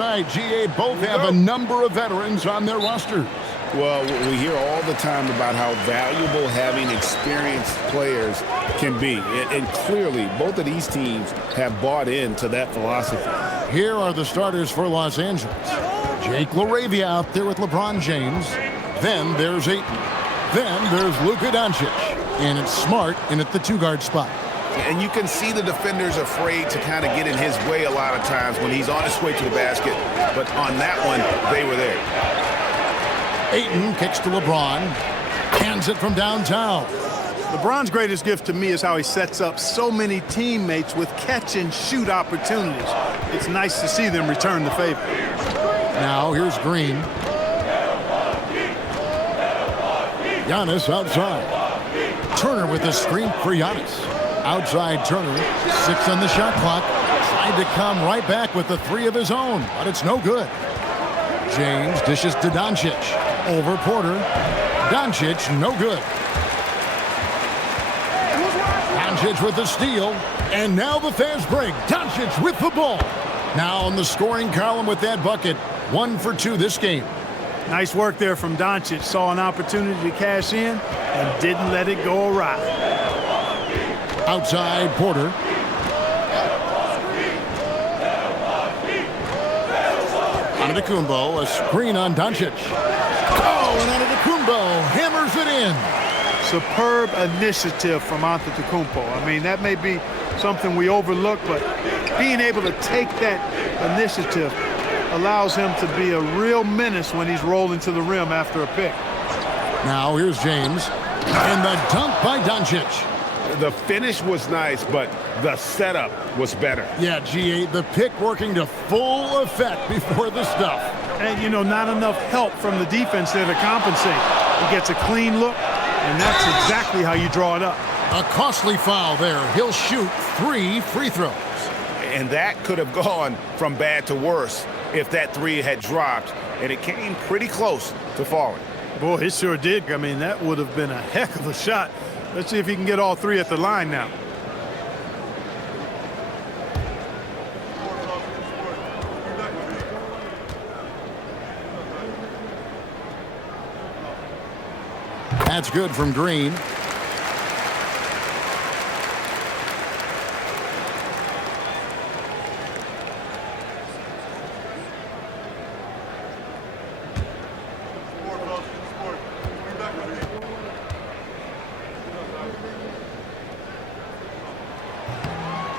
Right, GA both have a number of veterans on their rosters. Well, we hear all the time about how valuable having experienced players can be. And clearly, both of these teams have bought into that philosophy. Here are the starters for Los Angeles. Jake LaRavia out there with LeBron James. Then there's Ayton. Then there's Luka Doncic. And it's Smart in at the two-guard spot. And you can see the defenders afraid to kind of get in his way a lot of times when he's on his way to the basket. But on that one, they were there. Ayton kicks to LeBron. Hands it from downtown. LeBron's greatest gift to me is how he sets up so many teammates with catch-and-shoot opportunities. It's nice to see them return the favor. Now here's Green. Giannis outside. Turner with a screen for Giannis. Outside Turner, 6 on the shot clock. Tried to come right back with the 3 of his own, but it's no good. James dishes to Doncic. Over Porter. Doncic, no good. Doncic with the steal. And now the fast break. Doncic with the ball. Now in the scoring column with that bucket. 1 for 2 this game. Nice work there from Doncic. Saw an opportunity to cash in and didn't let it go awry. Outside Porter. Antetokounmpo, a screen on Doncic. Oh, and Antetokounmpo hammers it in. Superb initiative from Antetokounmpo. I mean, that may be something we overlook, but being able to take that initiative allows him to be a real menace when he's rolling to the rim after a pick. Now here's James. And the dunk by Doncic. The finish was nice, but the setup was better. Yeah, GA, the pick working to full effect before the stuff. And, you know, not enough help from the defense there to compensate. He gets a clean look, and that's exactly how you draw it up. A costly foul there. He'll shoot 3 free throws. And that could have gone from bad to worse if that 3 had dropped, and it came pretty close to falling. Boy, it sure did. I mean, that would have been a heck of a shot. Let's see if he can get all 3 at the line now. That's good from Green.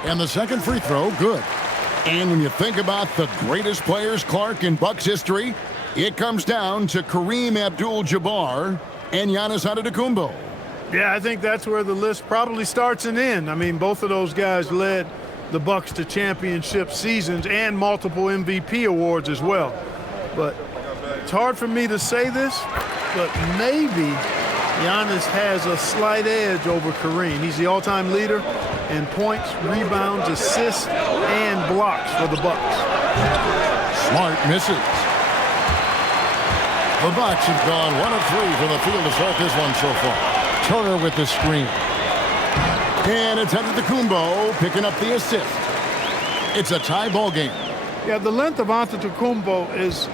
And the second free throw, good. And when you think about the greatest players, Clark, in Bucks history, it comes down to Kareem Abdul-Jabbar and Giannis Antetokounmpo. Yeah, I think that's where the list probably starts and ends. I mean, both of those guys led the Bucks to championship seasons and multiple MVP awards as well. But it's hard for me to say this, but maybe Giannis has a slight edge over Kareem. He's the all-time leader in points, rebounds, assists, and blocks for the Bucks. Smart misses. The Bucks have gone 1 of 3 from the field to start this one so far. Turner with the screen. And it's Antetokounmpo picking up the assist. It's a tie ball game. Yeah, the length of Antetokounmpo is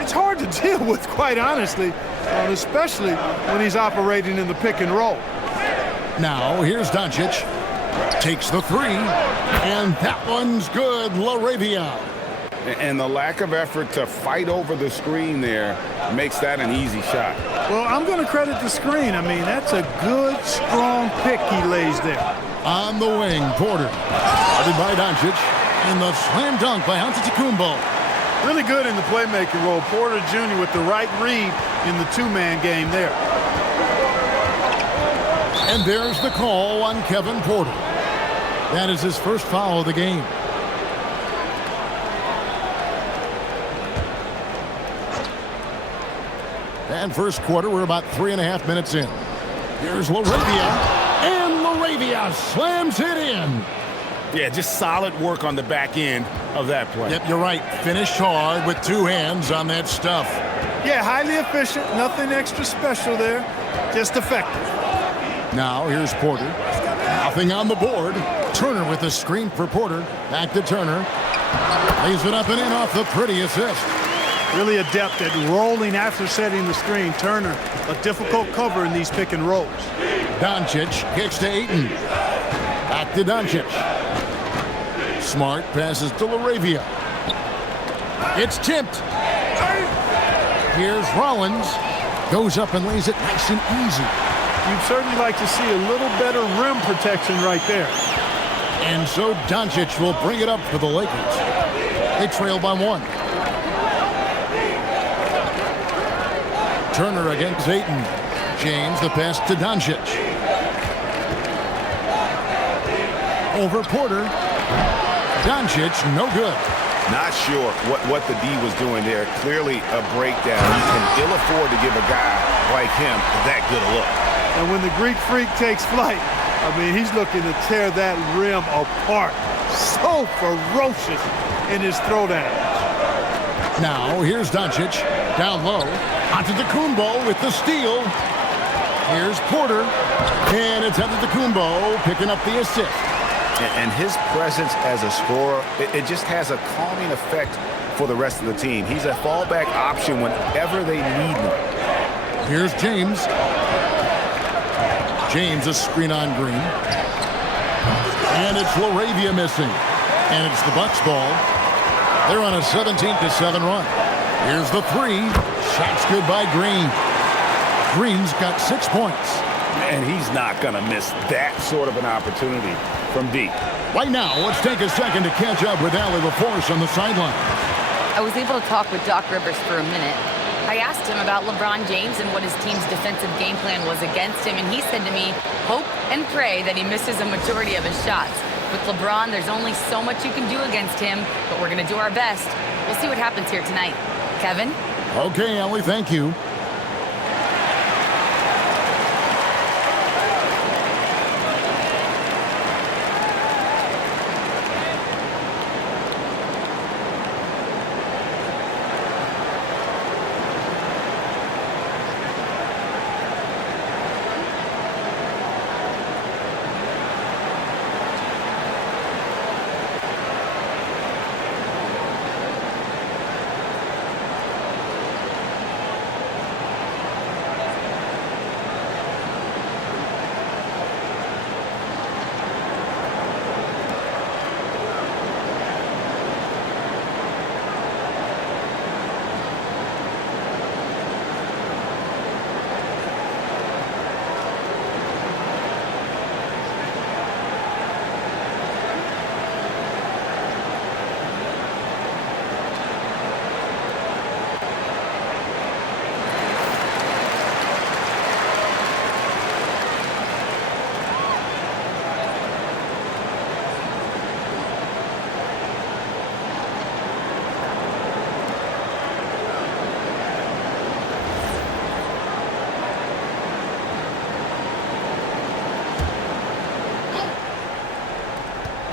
it's hard to deal with, quite honestly, especially when he's operating in the pick and roll. Now here's Doncic. Takes the 3. And that one's good. LaRavia. And the lack of effort to fight over the screen there makes that an easy shot. Well, I'm going to credit the screen. I mean, that's a good, strong pick he lays there. On the wing, Porter. Guarded by Doncic. And the slam dunk by Antetokounmpo. Really good in the playmaking role. Porter Jr. with the right read in the two-man game there. And there's the call on Kevin Porter. That is his first foul of the game. And first quarter, we're about 3.5 minutes in. Here's LaRavia. And LaRavia slams it in. Yeah, just solid work on the back end of that play. Yep, you're right. Finished hard with 2 hands on that stuff. Yeah, highly efficient. Nothing extra special there. Just effective. Now here's Porter. Nothing on the board. Turner with the screen for Porter. Back to Turner. Lays it up and in off the pretty assist. Really adept at rolling after setting the screen. Turner, a difficult cover in these pick and rolls. Doncic kicks to Ayton. Back to Doncic. Smart passes to LaRavia. It's tipped. Here's Rollins. Goes up and lays it nice and easy. You'd certainly like to see a little better rim protection right there. And so Doncic will bring it up for the Lakers. They trail by 1. Turner against Ayton. James the pass to Doncic. Over Porter. Doncic no good. Not sure what the D was doing there. Clearly a breakdown. You can ill afford to give a guy like him that good a look. And when the Greek Freak takes flight, I mean, he's looking to tear that rim apart. So ferocious in his throwdown. Now here's Doncic. Down low. Onto Kumbo with the steal. Here's Porter. And it's Kumbo picking up the assist. And his presence as a scorer, it just has a calming effect for the rest of the team. He's a fallback option whenever they need one. Here's James. James a screen on Green. And it's LaRavia missing. And it's the Bucks ball. They're on a 17-7 run. Here's the 3. Shot's good by Green. Green's got 6 points. And he's not going to miss that sort of an opportunity from deep. Right now, let's take a second to catch up with Allie LaForce on the sideline. I was able to talk with Doc Rivers for a minute. I asked him about LeBron James and what his team's defensive game plan was against him, and he said to me, hope and pray that he misses a majority of his shots. With LeBron, there's only so much you can do against him, but we're going to do our best. We'll see what happens here tonight. Kevin? Okay, Allie, thank you.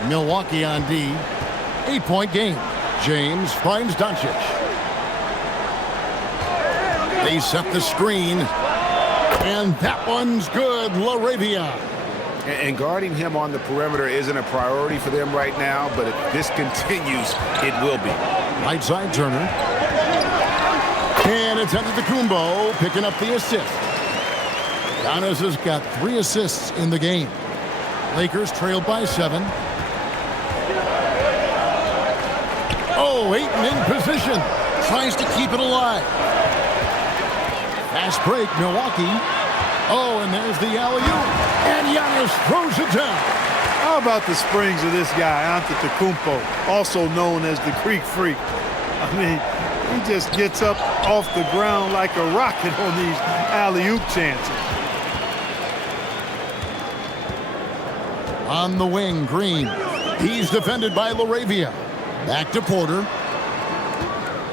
Milwaukee on D. 8-point game. James finds Doncic. They set the screen. And that one's good. LaRavia. And guarding him on the perimeter isn't a priority for them right now, but if this continues, it will be. Right side Turner. And it's Kumbo picking up the assist. Giannis has got 3 assists in the game. Lakers trailed by 7. Oh, Ayton in position. Tries to keep it alive. Fast break, Milwaukee. Oh, and there's the alley-oop. And Giannis throws it down. How about the springs of this guy, Antetokounmpo, also known as the Greek Freak? I mean, he just gets up off the ground like a rocket on these alley-oop chances. On the wing, Green. He's defended by LaRavia. Back to Porter.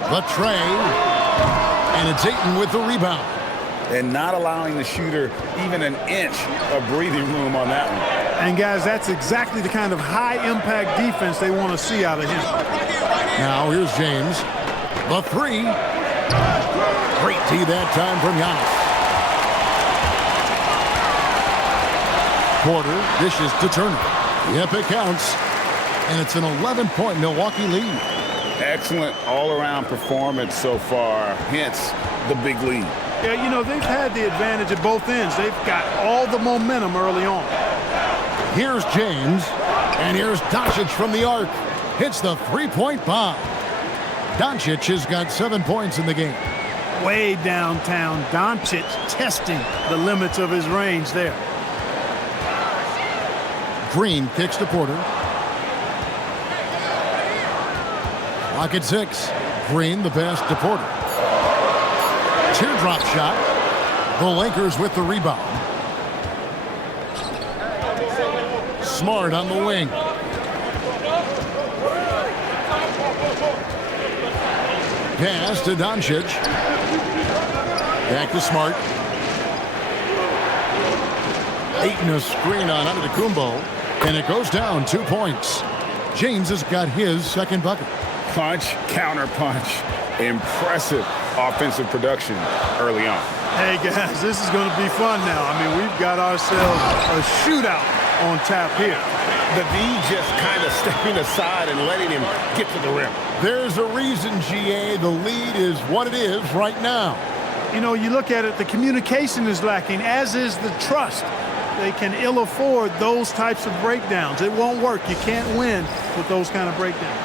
The tray. And it's Ayton with the rebound. And not allowing the shooter even an inch of breathing room on that one. And, guys, that's exactly the kind of high-impact defense they want to see out of him. Now here's James. The 3. Great D that time from Giannis. Porter dishes to Turner. Yep, it counts. And it's an 11-point Milwaukee lead. Excellent all-around performance so far, hence the big lead. Yeah, you know, they've had the advantage at both ends. They've got all the momentum early on. Here's James, and here's Doncic from the arc. Hits the three-point bomb. Doncic has got 7 points in the game. Way downtown, Doncic testing the limits of his range there. Green kicks to Porter. Clock at 6. Green the pass to Porter. Teardrop shot. The Lakers with the rebound. Smart on the wing. Pass to Doncic. Back to Smart. Ayton a screen on Antetokounmpo. And it goes down 2 points. James has got his second bucket. Punch, counter punch. Impressive offensive production early on. Hey, guys, this is going to be fun now. I mean, we've got ourselves a shootout on tap here. The D just kind of stepping aside and letting him get to the rim. There's a reason, GA, the lead is what it is right now. You know, you look at it, the communication is lacking, as is the trust. They can ill afford those types of breakdowns. It won't work. You can't win with those kind of breakdowns.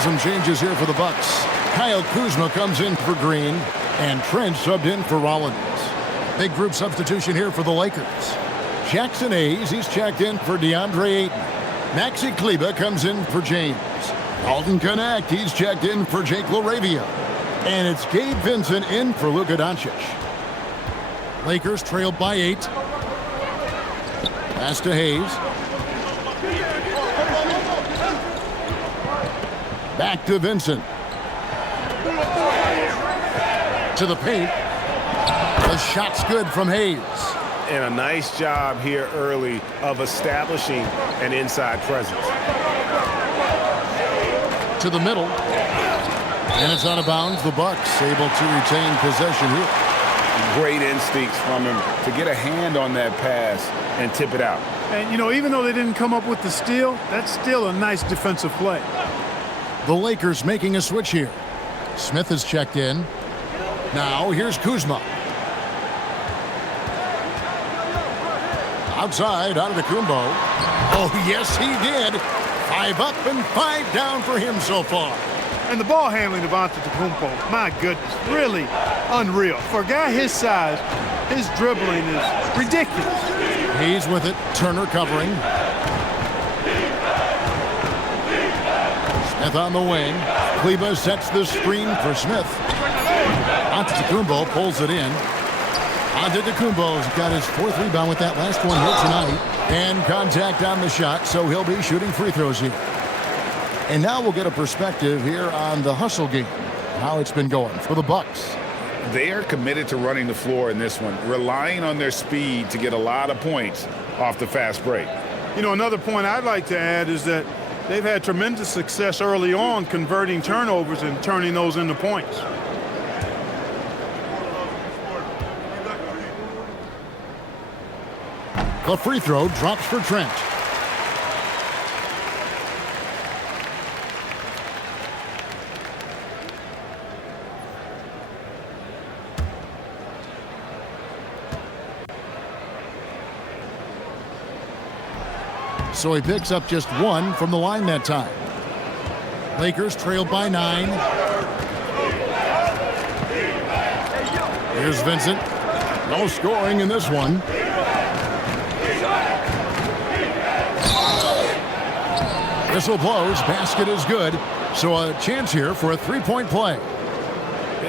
Some changes here for the Bucks. Kyle Kuzma comes in for Green, and Trent subbed in for Rollins. Big group substitution here for the Lakers. Jackson Hayes, he's checked in for DeAndre Ayton. Maxi Kleber comes in for James. Alton Connect, he's checked in for Jake LaRavia. And it's Gabe Vincent in for Luka Doncic. Lakers trailed by 8. Pass to Hayes. Back to Vincent. To the paint. The shot's good from Hayes. And a nice job here early of establishing an inside presence. To the middle. And it's out of bounds. The Bucks able to retain possession here. Great instincts from him to get a hand on that pass and tip it out. And, you know, even though they didn't come up with the steal, that's still a nice defensive play. The Lakers making a switch here. Smith is checked in. Now here's Kuzma. Outside, Antetokounmpo. Oh, yes, he did. 5 up and 5 down for him so far. And the ball handling of Antetokounmpo, my goodness, really unreal. For a guy his size, his dribbling is ridiculous. He's with it. Turner covering. Smith on the wing. Kleber sets the screen for Smith. Antetokounmpo pulls it in. Antetokounmpo's got his 4th rebound with that last one here tonight. And contact on the shot, so he'll be shooting free throws here. And now we'll get a perspective here on the hustle game, how it's been going for the Bucks. They are committed to running the floor in this one, relying on their speed to get a lot of points off the fast break. You know, another point I'd like to add is that they've had tremendous success early on converting turnovers and turning those into points. The free throw drops for Trent. So he picks up just 1 from the line that time. Lakers trailed by 9. Here's Vincent. No scoring in this one. Whistle blows. Basket is good. So a chance here for a three-point play.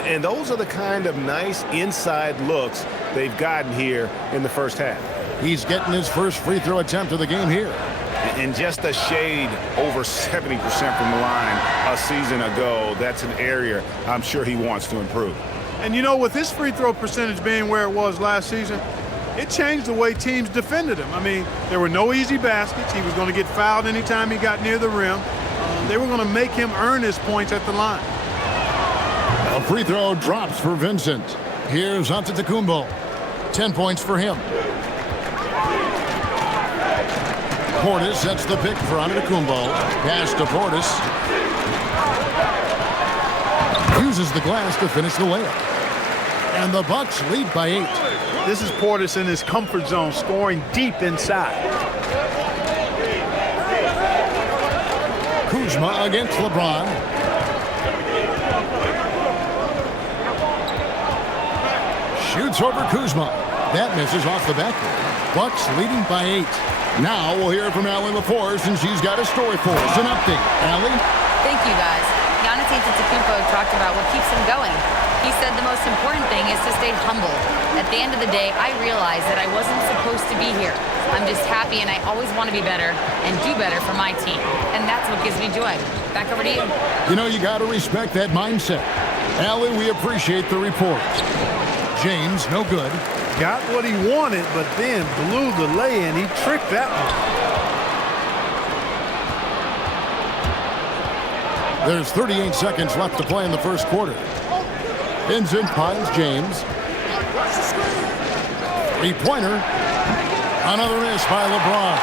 And those are the kind of nice inside looks they've gotten here in the first half. He's getting his first free throw attempt of the game here. And just a shade over 70% from the line a season ago. That's an area I'm sure he wants to improve. And you know, with his free throw percentage being where it was last season, it changed the way teams defended him. I mean, there were no easy baskets. He was going to get fouled anytime he got near the rim. They were going to make him earn his points at the line. A free throw drops for Vincent. Here's Antetokounmpo. 10 points for him. Portis sets the pick for Antetokounmpo. Pass to Portis. Uses the glass to finish the layup. And the Bucks lead by 8. This is Portis in his comfort zone, scoring deep inside. Kuzma against LeBron. Shoots over Kuzma. That misses off the backboard. Bucks leading by 8. Now we'll hear from Allie LaForce, and she's got a story for us. An update. Allie? Thank you, guys. Giannis Antetokounmpo talked about what keeps him going. He said the most important thing is to stay humble. At the end of the day, I realized that I wasn't supposed to be here. I'm just happy, and I always want to be better and do better for my team. And that's what gives me joy. Back over to you. You know, you got to respect that mindset. Allie, we appreciate the report. James, no good. Got what he wanted, but then blew the lay-in. He tricked that one. There's 38 seconds left to play in the first quarter. Vincent finds James. Three-pointer. Another miss by LeBron.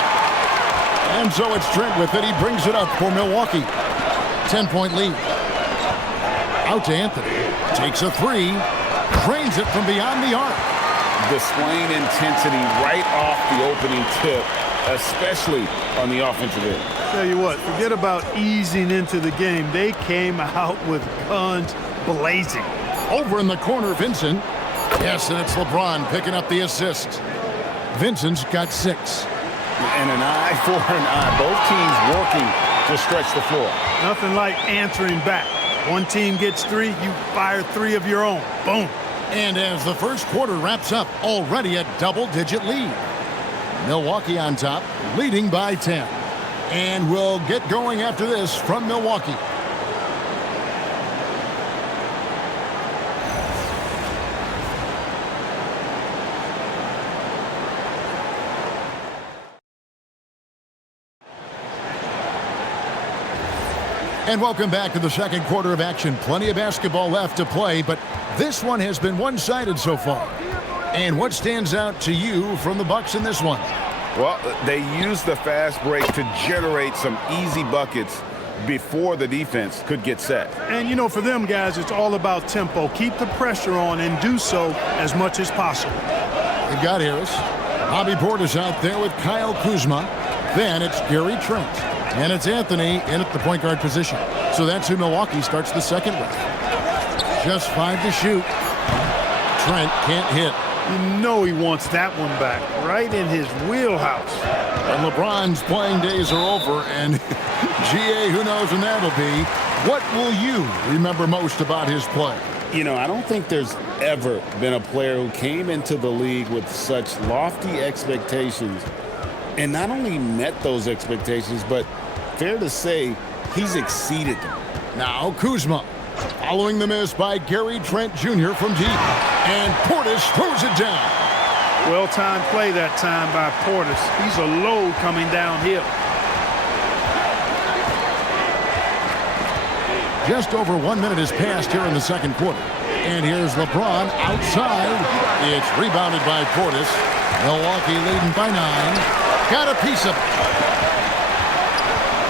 And so it's Trent with it. He brings it up for Milwaukee. 10-point lead. Out to Anthony. Takes a three. Drains it from beyond the arc. Displaying intensity right off the opening tip, especially on the offensive end. Tell you what, forget about easing into the game. They came out with guns blazing. Over in the corner, Vincent. Yes, and it's LeBron picking up the assist. Vincent's got 6. And an eye for an eye. Both teams working to stretch the floor. Nothing like answering back. One team gets 3, you fire 3 of your own. Boom. And as the first quarter wraps up, already a double-digit lead. Milwaukee on top, leading by 10. And we'll get going after this from Milwaukee. And welcome back to the second quarter of action. Plenty of basketball left to play, but this one has been one-sided so far. And what stands out to you from the Bucks in this one? Well, they used the fast break to generate some easy buckets before the defense could get set. And, you know, for them guys, it's all about tempo. Keep the pressure on and do so as much as possible. They've got Harris. Bobby Portis out there with Kyle Kuzma. Then it's Gary Trent. And it's Anthony in at the point guard position. So that's who Milwaukee starts the second with. Just 5 to shoot. Trent can't hit. You know he wants that one back, right in his wheelhouse. And LeBron's playing days are over, and GA, who knows when that'll be. What will you remember most about his play? You know, I don't think there's ever been a player who came into the league with such lofty expectations and not only met those expectations, but fair to say, he's exceeded them. Now Kuzma, following the miss by Gary Trent Jr. from deep. And Portis throws it down. Well-timed play that time by Portis. He's a load coming downhill. Just over 1 minute has passed here in the second quarter. And here's LeBron outside. It's rebounded by Portis. Milwaukee leading by 9. Got a piece of it.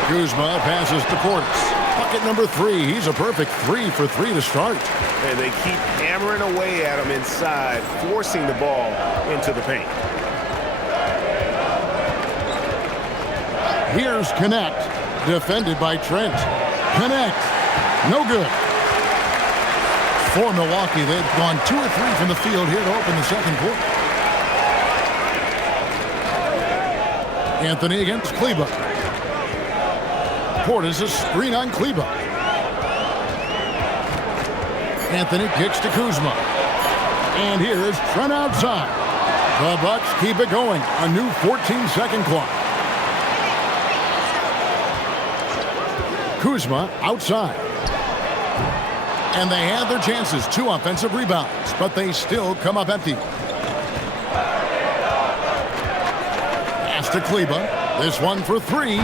Kuzma passes to Portis. Bucket number 3. He's a perfect 3 for 3 to start. And they keep hammering away at him inside, forcing the ball into the paint. Here's Connect. Defended by Trent. Connect. No good. For Milwaukee, they've gone 2 or 3 from the field here to open the second quarter. Anthony against Kleber. Portis a screen on Kleber. Anthony kicks to Kuzma. And here's Trent outside. The Bucks keep it going. A new 14-second clock. Kuzma outside. And they had their chances. 2 offensive rebounds, but they still come up empty. Pass to Kleber. This one for 3.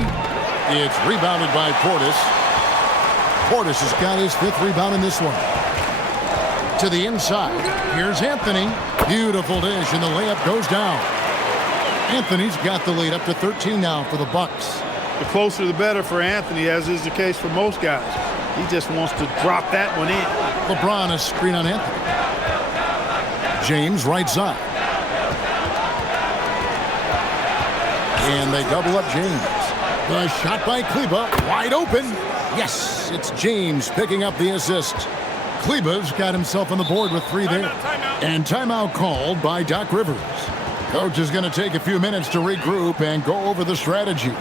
It's rebounded by Portis. Portis has got his 5th rebound in this one. To the inside. Here's Anthony. Beautiful dish, and the layup goes down. Anthony's got the lead up to 13 now for the Bucks. The closer the better for Anthony, as is the case for most guys. He just wants to drop that one in. LeBron a screen on Anthony. James right side. And they double up James. The shot by Kleber, wide open. Yes, it's James picking up the assist. Kleber's got himself on the board with 3 there. And timeout called by Doc Rivers. Coach is going to take a few minutes to regroup and go over the strategy.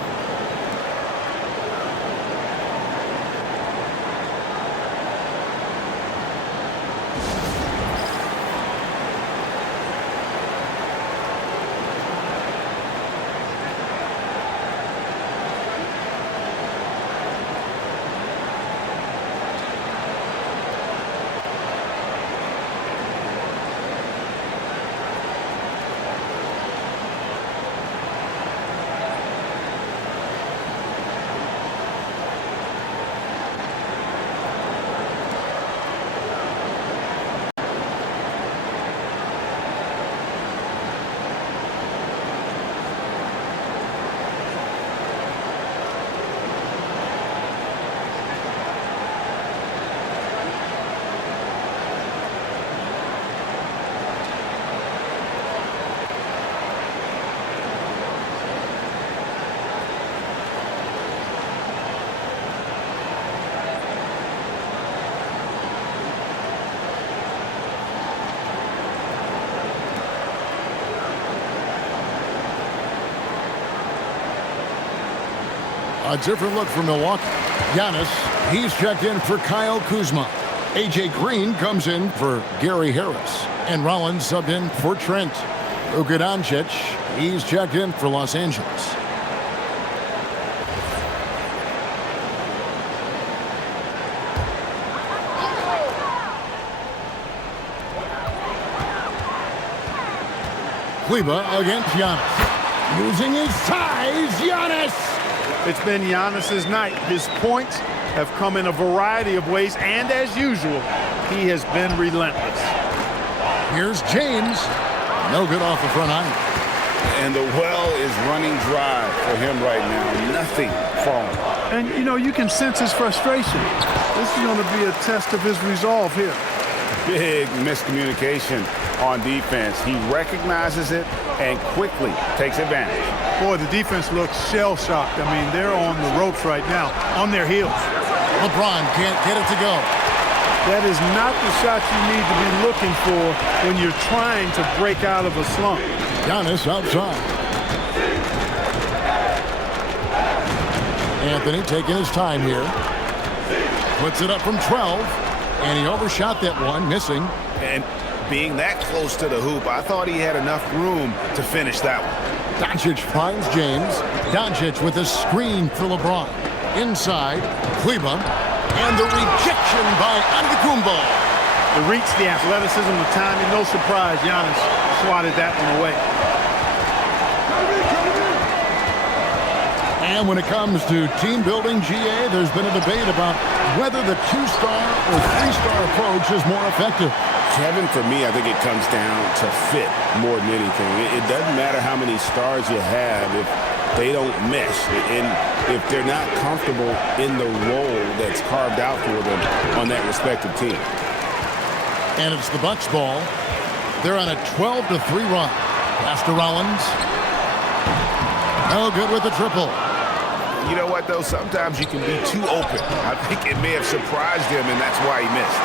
A different look for Milwaukee. Giannis, he's checked in for Kyle Kuzma. A.J. Green comes in for Gary Harris. And Rollins subbed in for Trent. Luka Doncic, he's checked in for Los Angeles. Kleber against Giannis. Using his size, Giannis! It's been Giannis's night. His points have come in a variety of ways, and as usual, he has been relentless. Here's James. No good off the front iron. And the well is running dry for him right now. Nothing falling. And, you know, you can sense his frustration. This is going to be a test of his resolve here. Big miscommunication on defense. He recognizes it and quickly takes advantage. Boy, the defense looks shell-shocked. I mean, they're on the ropes right now, on their heels. LeBron can't get it to go. That is not the shot you need to be looking for when you're trying to break out of a slump. Giannis outside. Anthony taking his time here. Puts it up from 12. And he overshot that one, missing. And being that close to the hoop, I thought he had enough room to finish that one. Doncic finds James. Doncic with a screen for LeBron. Inside, Kleber. And the rejection by Antetokounmpo. The reach, the athleticism, the timing, no surprise. Giannis swatted that one away. And when it comes to team building, GA, there's been a debate about whether the 2-star or 3-star approach is more effective. Kevin, for me, I think it comes down to fit more than anything. It doesn't matter how many stars you have if they don't mesh, and if they're not comfortable in the role that's carved out for them on that respective team. And it's the Bucks ball. They're on a 12-3 run. Pass to Rollins. No good with the triple. You know what, though? Sometimes you can be too open. I think it may have surprised him, and that's why he missed.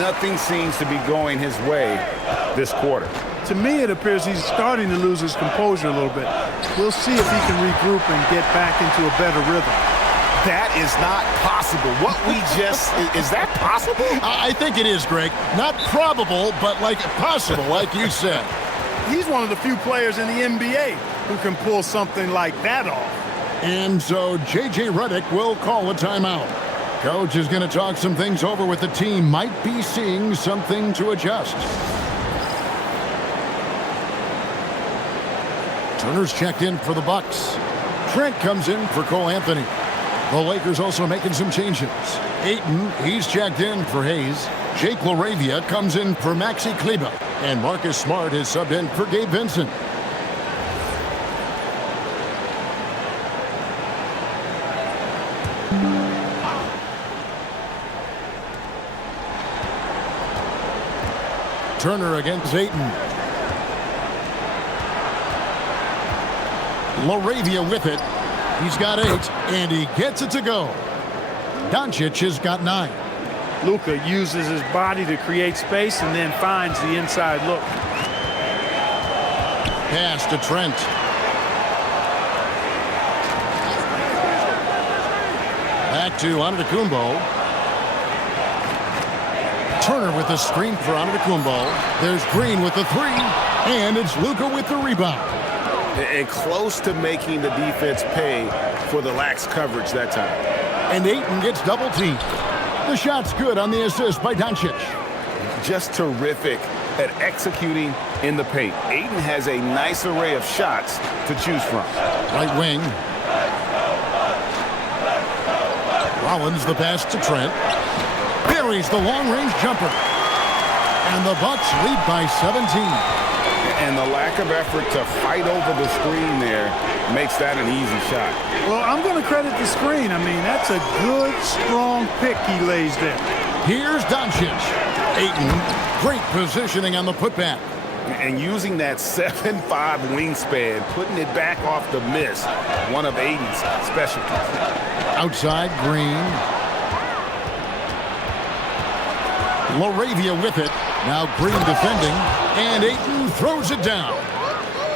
Nothing seems to be going his way this quarter. To me, it appears he's starting to lose his composure a little bit. We'll see if he can regroup and get back into a better rhythm. That is not possible. What we just is that possible? I think it is, Greg. Not probable, but like possible, like you said. He's one of the few players in the NBA who can pull something like that off. And so J.J. Redick will call a timeout. Coach is going to talk some things over with the team. Might be seeing something to adjust. Turner's checked in for the Bucks. Trent comes in for Cole Anthony. The Lakers also making some changes. Ayton, he's checked in for Hayes. Jake LaRavia comes in for Maxi Kleber. And Marcus Smart is subbed in for Gabe Vincent. Turner against Ayton. LaRavia with it. He's got 8, and he gets it to go. Doncic has got 9. Luka uses his body to create space and then finds the inside look. Pass to Trent. Back to Antetokounmpo. Turner with the screen for Antetokounmpo. There's Green with the 3, and it's Luka with the rebound. And close to making the defense pay for the lax coverage that time. And Ayton gets double teamed. The shot's good on the assist by Doncic. Just terrific at executing in the paint. Ayton has a nice array of shots to choose from. Right wing. Rollins the pass to Trent. Buries the long-range jumper. And the Bucks lead by 17. And the lack of effort to fight over the screen there makes that an easy shot. Well, I'm going to credit the screen. I mean, that's a good, strong pick he lays there. Here's Doncic. Ayton, great positioning on the putback. And using that 7'5" wingspan, putting it back off the miss, one of Ayton's specialties. Outside, Green. LaRavia with it. Now Green defending, and Ayton throws it down.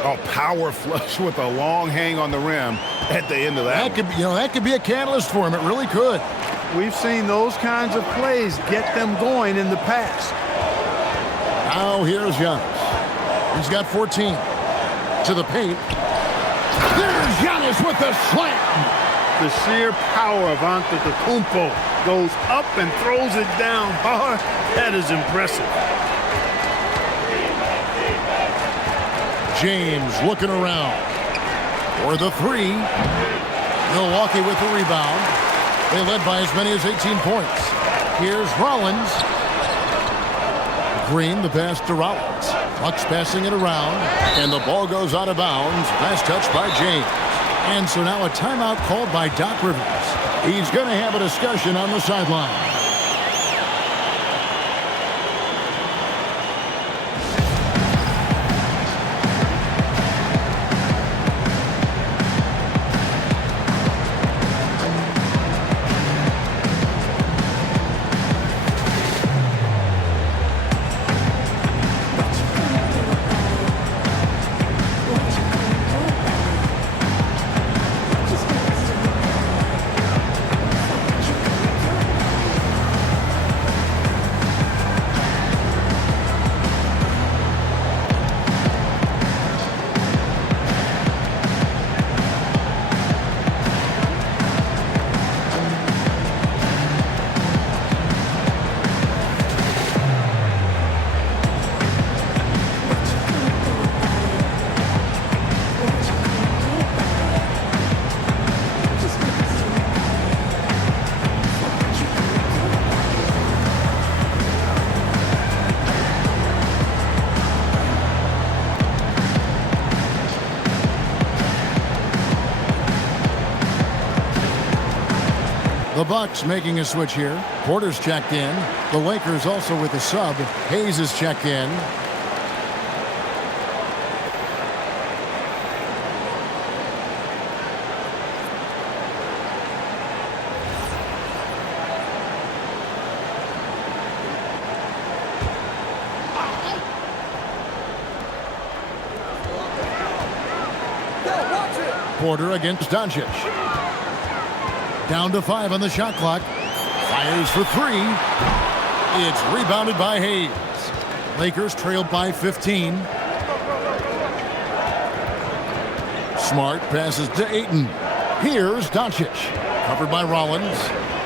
A power flush with a long hang on the rim at the end of that. That could be a catalyst for him. It really could. We've seen those kinds of plays get them going in the past. Now here's Giannis. He's got 14. To the paint. There's Giannis with the slam. The sheer power of Antetokounmpo goes up and throws it down hard. That is impressive. James looking around for the 3. Milwaukee with the rebound. They led by as many as 18 points. Here's Rollins. Green, the pass to Rollins. Bucks passing it around, and the ball goes out of bounds. Last touch by James. And so now a timeout called by Doc Rivers. He's going to have a discussion on the sideline. The Bucks making a switch here. Porter's checked in. The Lakers also with a sub. Hayes is checked in. Porter against Doncic. Down to 5 on the shot clock. Fires for 3. It's rebounded by Hayes. Lakers trailed by 15. Smart passes to Ayton. Here's Doncic. Covered by Rollins.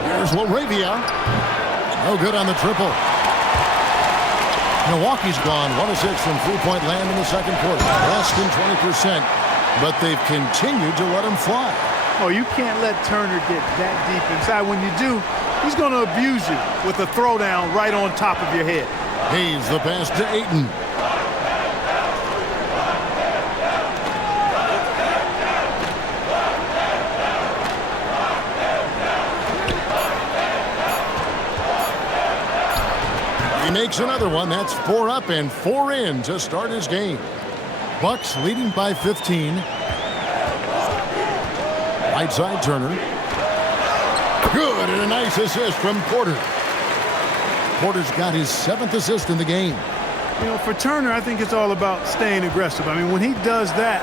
Here's LaRavia. No good on the triple. Milwaukee's gone 1 of 6 from three-point land in the second quarter. Less than 20%, but they've continued to let him fly. Oh, you can't let Turner get that deep inside. When you do, he's going to abuse you with a throwdown right on top of your head. Hayes the pass to Ayton. He makes another one. That's 4 up and 4 in to start his game. Bucks leading by 15. Right side Turner. Good, and a nice assist from Porter. Porter's got his 7th assist in the game. You know, for Turner, I think it's all about staying aggressive. I mean, when he does that,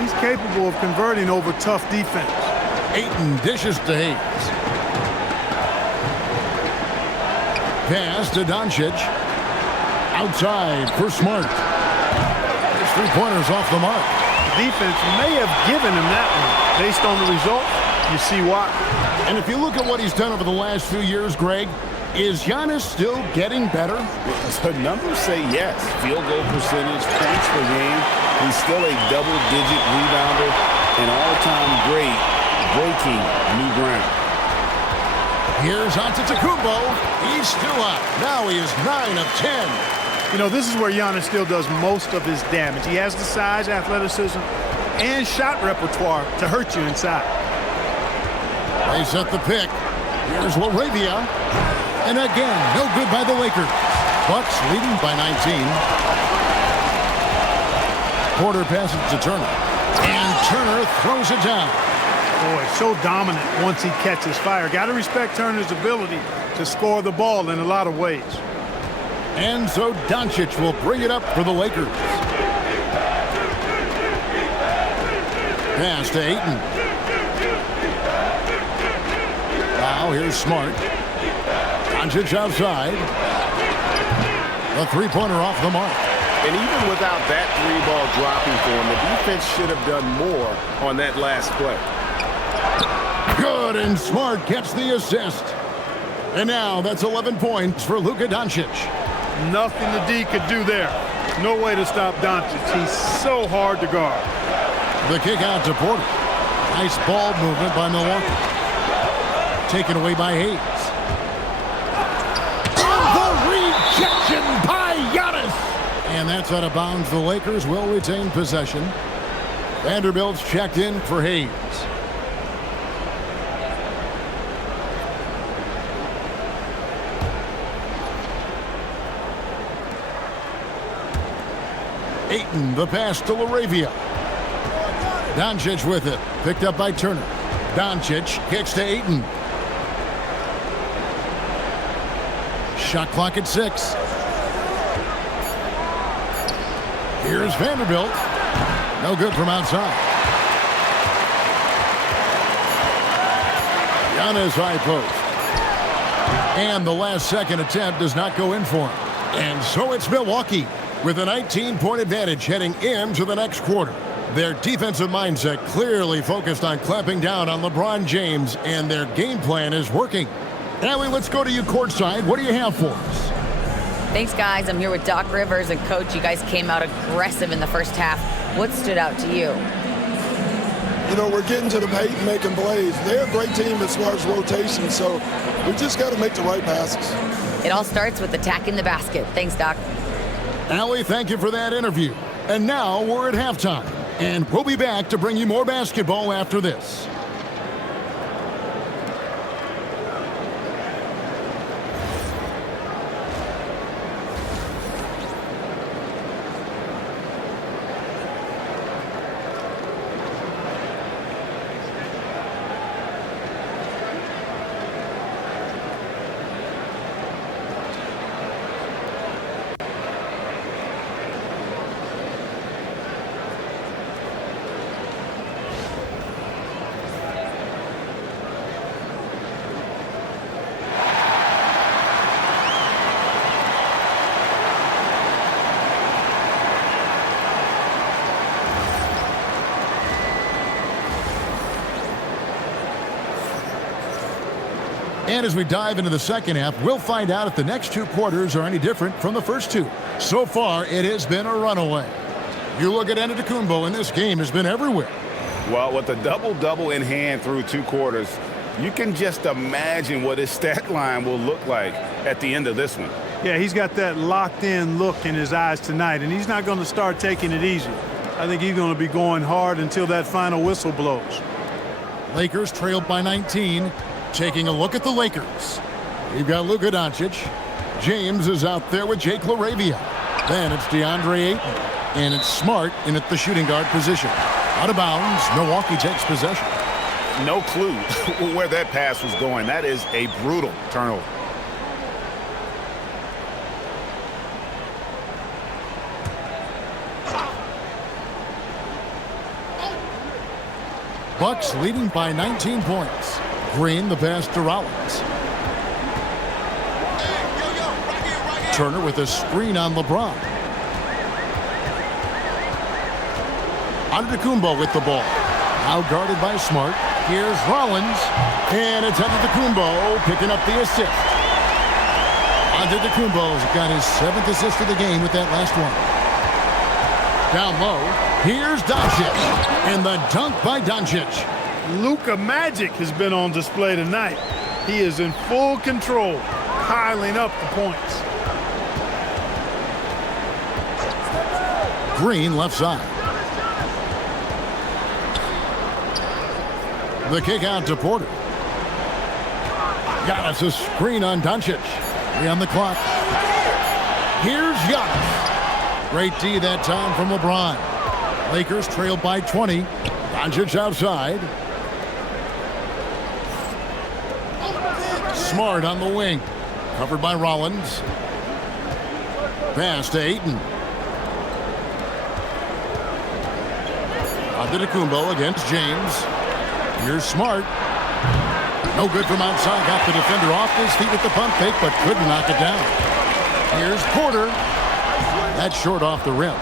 he's capable of converting over tough defense. Ayton dishes to Hayes. Pass to Doncic. Outside for Smart. His three-pointers off the mark. The defense may have given him that one. Based on the result, you see why. And if you look at what he's done over the last few years, Greg, is Giannis still getting better? The numbers say yes. Field goal percentage, points per game. He's still a double-digit rebounder, an all-time great, breaking new ground. Here's Antetokounmpo. He's still up. Now he is 9 of 10. You know, this is where Giannis still does most of his damage. He has the size, athleticism, and shot repertoire to hurt you inside. They set the pick. Here's LaRavia. And again, no good by the Lakers. Bucks leading by 19. Porter passes to Turner. And Turner throws it down. Boy, so dominant once he catches fire. Got to respect Turner's ability to score the ball in a lot of ways. And so Doncic will bring it up for the Lakers. Pass to Ayton. Now here's Smart. Doncic outside. A three-pointer off the mark. And even without that 3-ball dropping for him, the defense should have done more on that last play. Good, and Smart gets the assist. And now that's 11 points for Luka Doncic. Nothing the D could do there. No way to stop Doncic. He's so hard to guard. The kick out to Porter. Nice ball movement by Milwaukee. Taken away by Hayes. And the rejection by Giannis. And that's out of bounds. The Lakers will retain possession. Vanderbilt's checked in for Hayes. Ayton, the pass to LaRavia. Doncic with it. Picked up by Turner. Doncic kicks to Ayton. Shot clock at 6. Here's Vanderbilt. No good from outside. Giannis high post. And the last second attempt does not go in for him. And so it's Milwaukee with a 19-point advantage heading into the next quarter. Their defensive mindset clearly focused on clamping down on LeBron James, and their game plan is working. Allie, let's go to you courtside. What do you have for us? Thanks, guys. I'm here with Doc Rivers and Coach. You guys came out aggressive in the first half. What stood out to you? You know, we're getting to the paint and making plays. They're a great team as far as rotation, so we just got to make the right passes. It all starts with attacking the basket. Thanks, Doc. Allie, thank you for that interview. And now we're at halftime, and we'll be back to bring you more basketball after this. And as we dive into the second half, we'll find out if the next two quarters are any different from the first two. So far, it has been a runaway. You look at Antetokounmpo, and this game has been everywhere. Well, with a double-double in hand through two quarters, you can just imagine what his stat line will look like at the end of this one. Yeah, he's got that locked-in look in his eyes tonight, and he's not going to start taking it easy. I think he's going to be going hard until that final whistle blows. Lakers trailed by 19. Taking a look at the Lakers. You've got Luka Doncic. James is out there with Jake LaRavia. Then it's DeAndre Ayton. And it's Smart in at the shooting guard position. Out of bounds, Milwaukee takes possession. No clue where that pass was going. That is a brutal turnover. Bucks leading by 19 points. Green the pass to Rollins. Turner with a screen on LeBron. Antetokounmpo with the ball. Now guarded by Smart. Here's Rollins. And it's Antetokounmpo picking up the assist. Antetokounmpo's got his 7th assist of the game with that last one. Down low. Here's Doncic. And the dunk by Doncic. Luka Magic has been on display tonight. He is in full control, piling up the points. Green left side. The kick out to Porter. Giannis a screen on Doncic. 3 on the clock. Here's Giannis. Great D that time from LeBron. Lakers trailed by 20. Doncic outside. Smart on the wing. Covered by Rollins. Pass to Ayton. Antetokounmpo against James. Here's Smart. No good from outside. Got the defender off his feet with the pump fake, but couldn't knock it down. Here's Porter. That's short off the rim.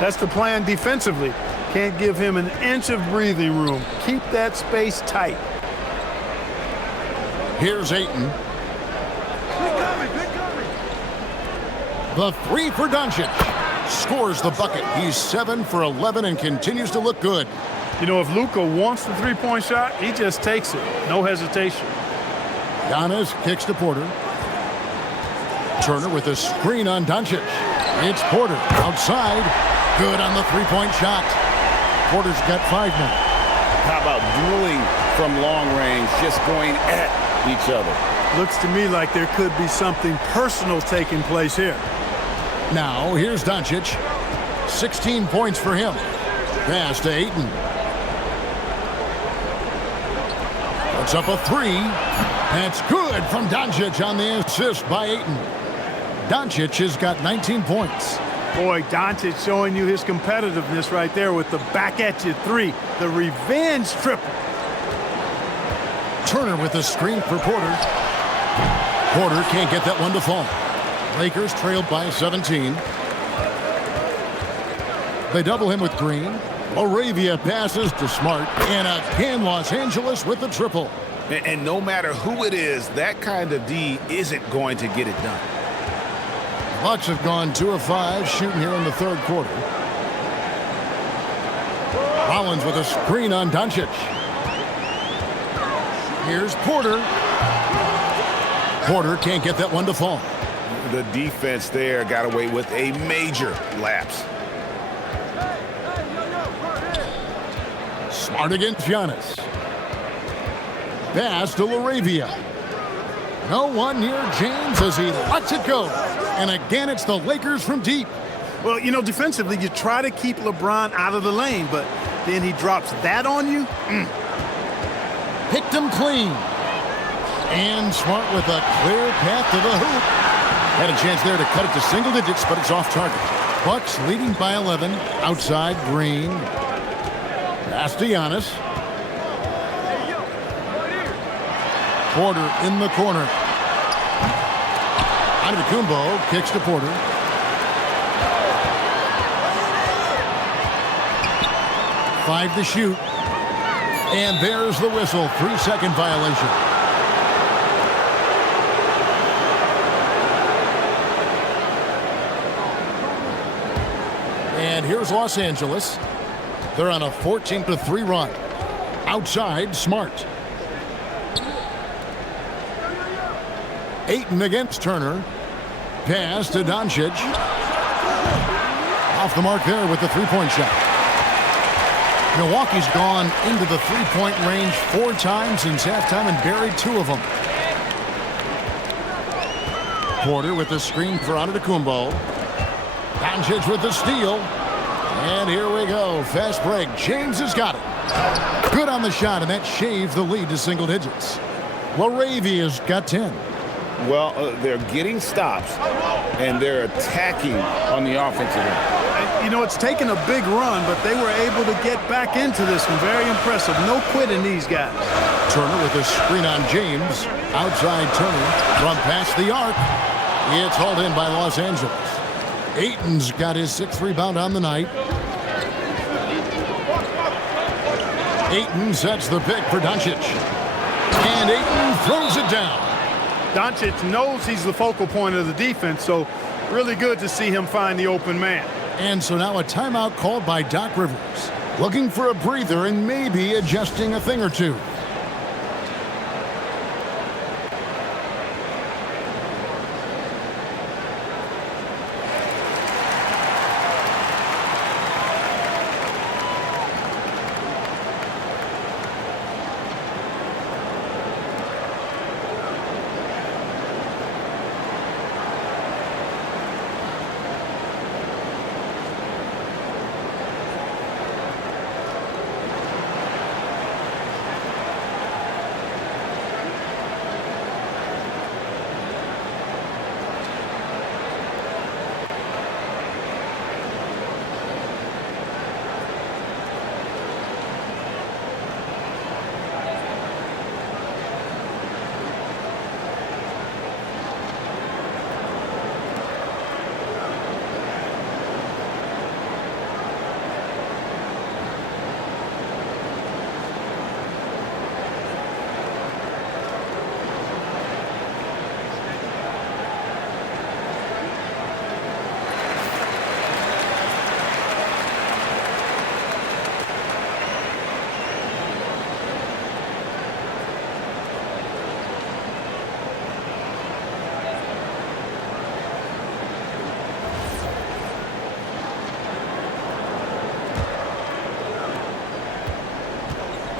That's the plan defensively. Can't give him an inch of breathing room. Keep that space tight. Here's Ayton. The 3 for Doncic. Scores the bucket. He's 7 for 11 and continues to look good. You know, if Luka wants the three-point shot, he just takes it. No hesitation. Giannis kicks to Porter. Turner with a screen on Doncic. It's Porter outside. Good on the three-point shot. Porter's got 5 now. How about dueling from long range, just going at each other? Looks to me like there could be something personal taking place here. Now, here's Doncic. 16 points for him. Pass to Ayton. Puts up a 3. That's good from Doncic on the assist by Ayton. Doncic has got 19 points. Boy, Doncic showing you his competitiveness right there with the back-at-you 3. The revenge triple. Turner with a screen for Porter. Porter can't get that one to fall. Lakers trailed by 17. They double him with Green. LaRavia passes to Smart. And again, Los Angeles with the triple. And no matter who it is, that kind of D isn't going to get it done. Bucks have gone 2 of 5 shooting here in the third quarter. Rollins with a screen on Doncic. Here's Porter. Porter can't get that one to fall. The defense there got away with a major lapse. Smart against Giannis. Pass to LaRavia. No one near James as he lets it go. And again, it's the Lakers from deep. Well, you know, defensively, you try to keep LeBron out of the lane, but then he drops that on you. Picked him clean. And Smart with a clear path to the hoop. Had a chance there to cut it to single digits, but it's off target. Bucks leading by 11. Outside, Green. Pass to Giannis. Porter in the corner. Antetokounmpo kicks to Porter. Five to shoot. And there's the whistle. 3-second violation. And here's Los Angeles. They're on a 14-3 run. Outside, Smart. Ayton against Turner. Pass to Doncic. Off the mark there with the three-point shot. Milwaukee's gone into the three-point range 4 times since halftime and buried 2 of them. Porter with the screen for Antetokounmpo. Doncic with the steal. And here we go. Fast break. James has got it. Good on the shot, and that shaved the lead to single digits. Laravia's got 10. Well, they're getting stops, and they're attacking on the offensive end. You know, it's taken a big run, but they were able to get back into this one. Very impressive. No quitting these guys. Turner with a screen on James. Outside Turner from past the arc. It's hauled in by Los Angeles. Ayton's got his 6th rebound on the night. Ayton sets the pick for Doncic. And Ayton throws it down. Doncic knows he's the focal point of the defense, so really good to see him find the open man. And so now a timeout called by Doc Rivers. Looking for a breather and maybe adjusting a thing or two.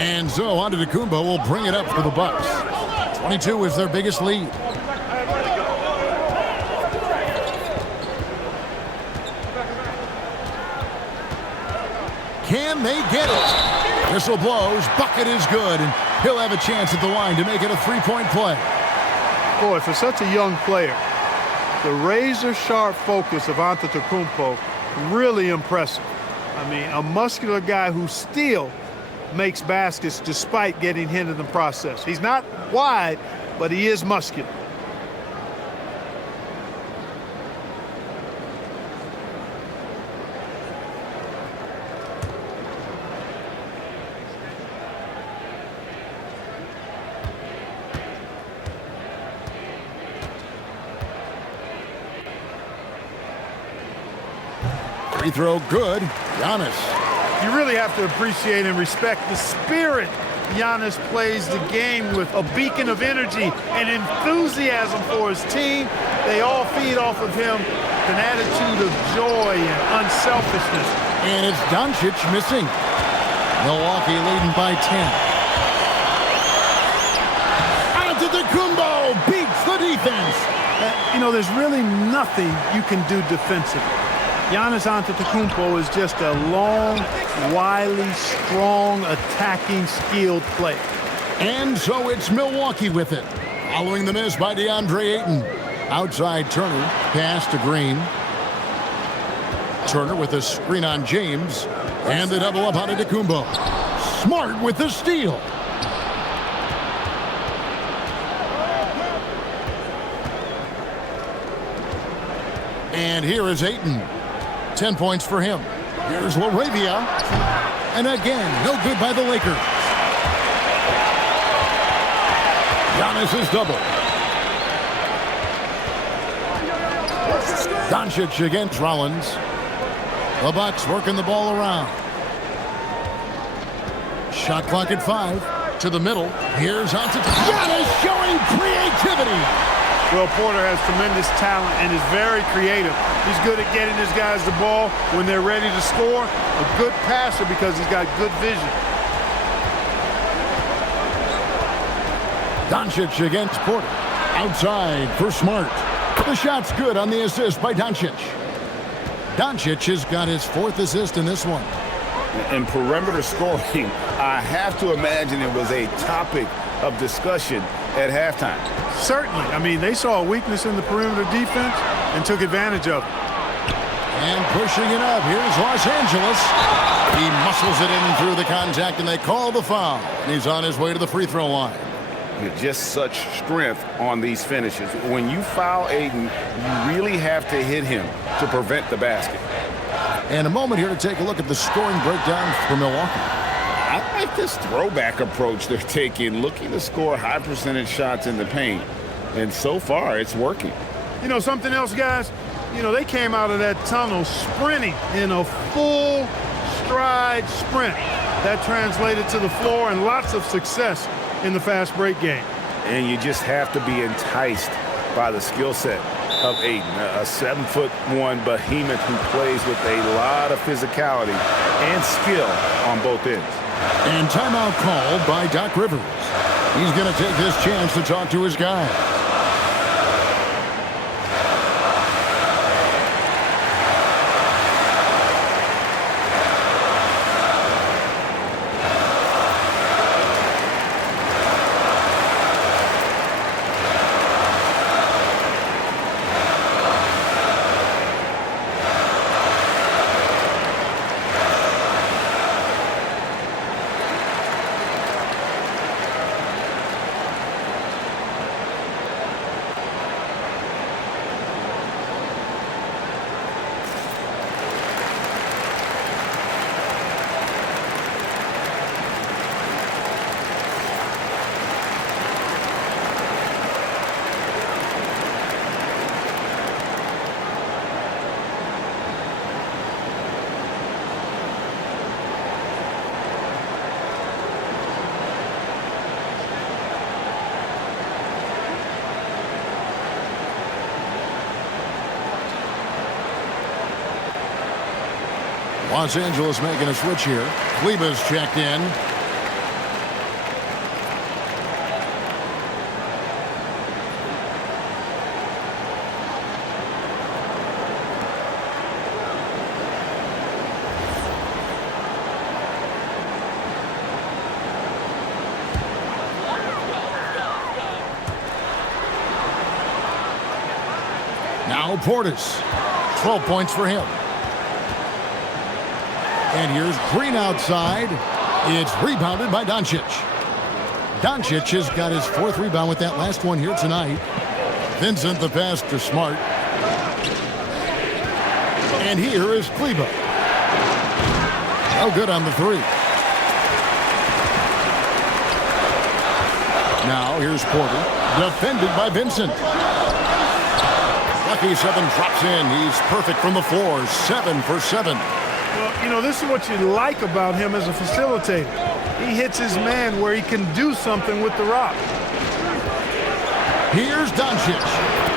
And so Antetokounmpo will bring it up for the Bucks. 22 is their biggest lead. Can they get it? Whistle blows. Bucket is good. And he'll have a chance at the line to make it a three-point play. Boy, for such a young player, the razor-sharp focus of Antetokounmpo, really impressive. I mean, a muscular guy who still makes baskets despite getting hit in the process. He's not wide, but he is muscular. Free throw good. Giannis. You really have to appreciate and respect the spirit Giannis plays the game with, a beacon of energy and enthusiasm for his team. They all feed off of him, an attitude of joy and unselfishness. And it's Doncic missing. Milwaukee leading by 10. Antetokounmpo beats the defense. You know, there's really nothing you can do defensively. Giannis Antetokounmpo is just a long, wily, strong, attacking, skilled player. And so it's Milwaukee with it. Following the miss by DeAndre Ayton. Outside Turner, pass to Green. Turner with a screen on James. And the double up on Antetokounmpo. Smart with the steal. And here is Ayton. 10 points for him. Here's Laravia. And again, no good by the Lakers. Giannis is double. Doncic against Rollins. The Bucks working the ball around. Shot clock at 5. To the middle. Here's on to Giannis showing creativity. Well, Porter has tremendous talent and is very creative. He's good at getting his guys the ball when they're ready to score. A good passer because he's got good vision. Doncic against Porter. Outside for Smart. The shot's good on the assist by Doncic. Doncic has got his 4th assist in this one. In perimeter scoring, I have to imagine it was a topic of discussion at halftime. Certainly. I mean, they saw a weakness in the perimeter defense and took advantage of it. And pushing it up. Here's Los Angeles. He muscles it in through the contact, and they call the foul. And he's on his way to the free throw line. Just such strength on these finishes. When you foul Aiden, you really have to hit him to prevent the basket. And a moment here to take a look at the scoring breakdown for Milwaukee. I like this throwback approach they're taking, looking to score high percentage shots in the paint. And so far, it's working. You know, something else, guys? You know, they came out of that tunnel sprinting in a full stride sprint. That translated to the floor and lots of success in the fast break game. And you just have to be enticed by the skill set of Aiden, a 7'1" behemoth who plays with a lot of physicality and skill on both ends. And timeout called by Doc Rivers. He's going to take this chance to talk to his guys. Los Angeles making a switch here. Kleber's checked in. Now Portis. 12 points for him. And here's Green outside. It's rebounded by Doncic. Doncic has got his 4th rebound with that last one here tonight. Vincent the pass to Smart. And here is Kleber. Oh, good on the 3. Now here's Porter. Defended by Vincent. Lucky 7 drops in. He's perfect from the floor. 7 for 7. Well, you know, this is what you like about him as a facilitator. He hits his man where he can do something with the rock. Here's Doncic.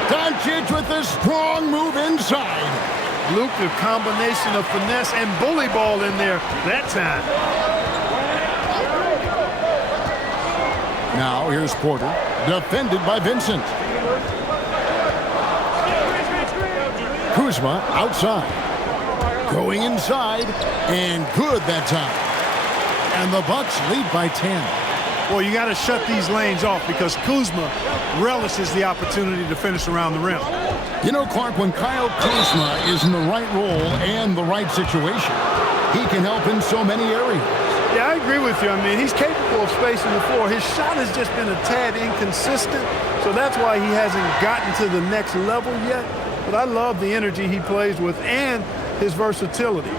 Doncic with a strong move inside. Luke, the combination of finesse and bully ball in there that time. Now here's Porter. Defended by Vincent. Kuzma outside. Going inside, and good that time. And the Bucks lead by 10. Well, you got to shut these lanes off because Kuzma relishes the opportunity to finish around the rim. You know, Clark, when Kyle Kuzma is in the right role and the right situation, he can help in so many areas. Yeah, I agree with you. I mean, he's capable of spacing the floor. His shot has just been a tad inconsistent, so that's why he hasn't gotten to the next level yet. But I love the energy he plays with and his versatility.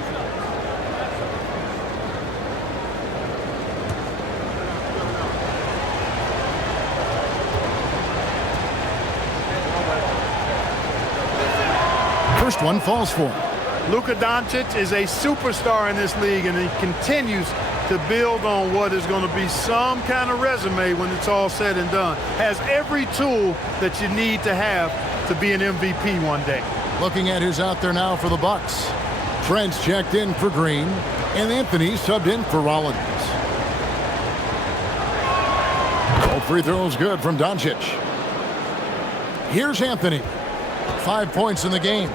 First one falls for him. Luka Doncic is a superstar in this league, and he continues to build on what is going to be some kind of resume when it's all said and done. Has every tool that you need to have to be an MVP one day. Looking at who's out there now for the Bucks. Trent's checked in for Green, and Anthony subbed in for Rollins. Both free throws good from Doncic. Here's Anthony. 5 points in the game.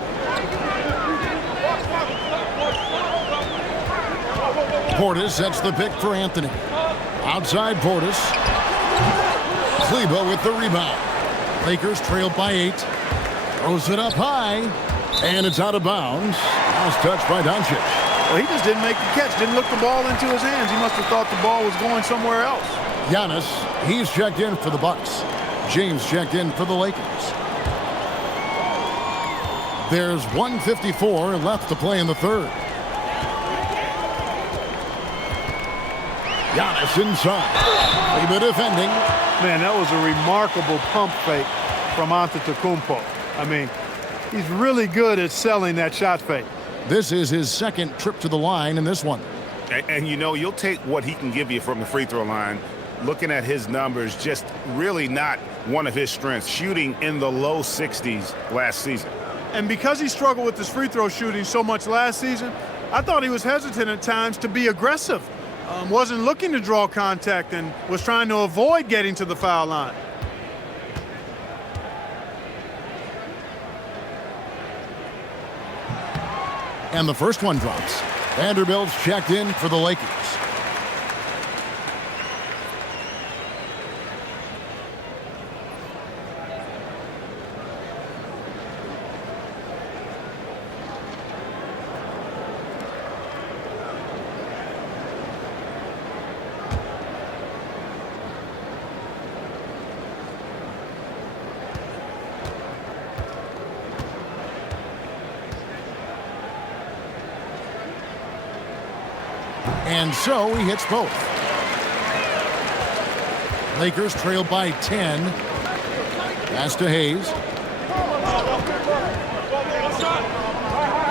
Portis sets the pick for Anthony. Outside Portis. Kleber with the rebound. Lakers trailed by 8. Throws it up high. And it's out of bounds. Last touch by Doncic. Well, he just didn't make the catch. Didn't look the ball into his hands. He must have thought the ball was going somewhere else. Giannis, he's checked in for the Bucks. James checked in for the Lakers. There's 1:54 left to play in the third. Giannis inside. Kleber defending. Man, that was a remarkable pump fake from Antetokounmpo. I mean, he's really good at selling that shot fake. This is his second trip to the line in this one. And you know, you'll take what he can give you from the free throw line. Looking at his numbers, just really not one of his strengths. Shooting in the low 60s last season. And because he struggled with his free throw shooting so much last season, I thought he was hesitant at times to be aggressive. Wasn't looking to draw contact and was trying to avoid getting to the foul line. And the first one drops. Vanderbilt's checked in for the Lakers. And so he hits both. Lakers trail by 10. Pass to Hayes.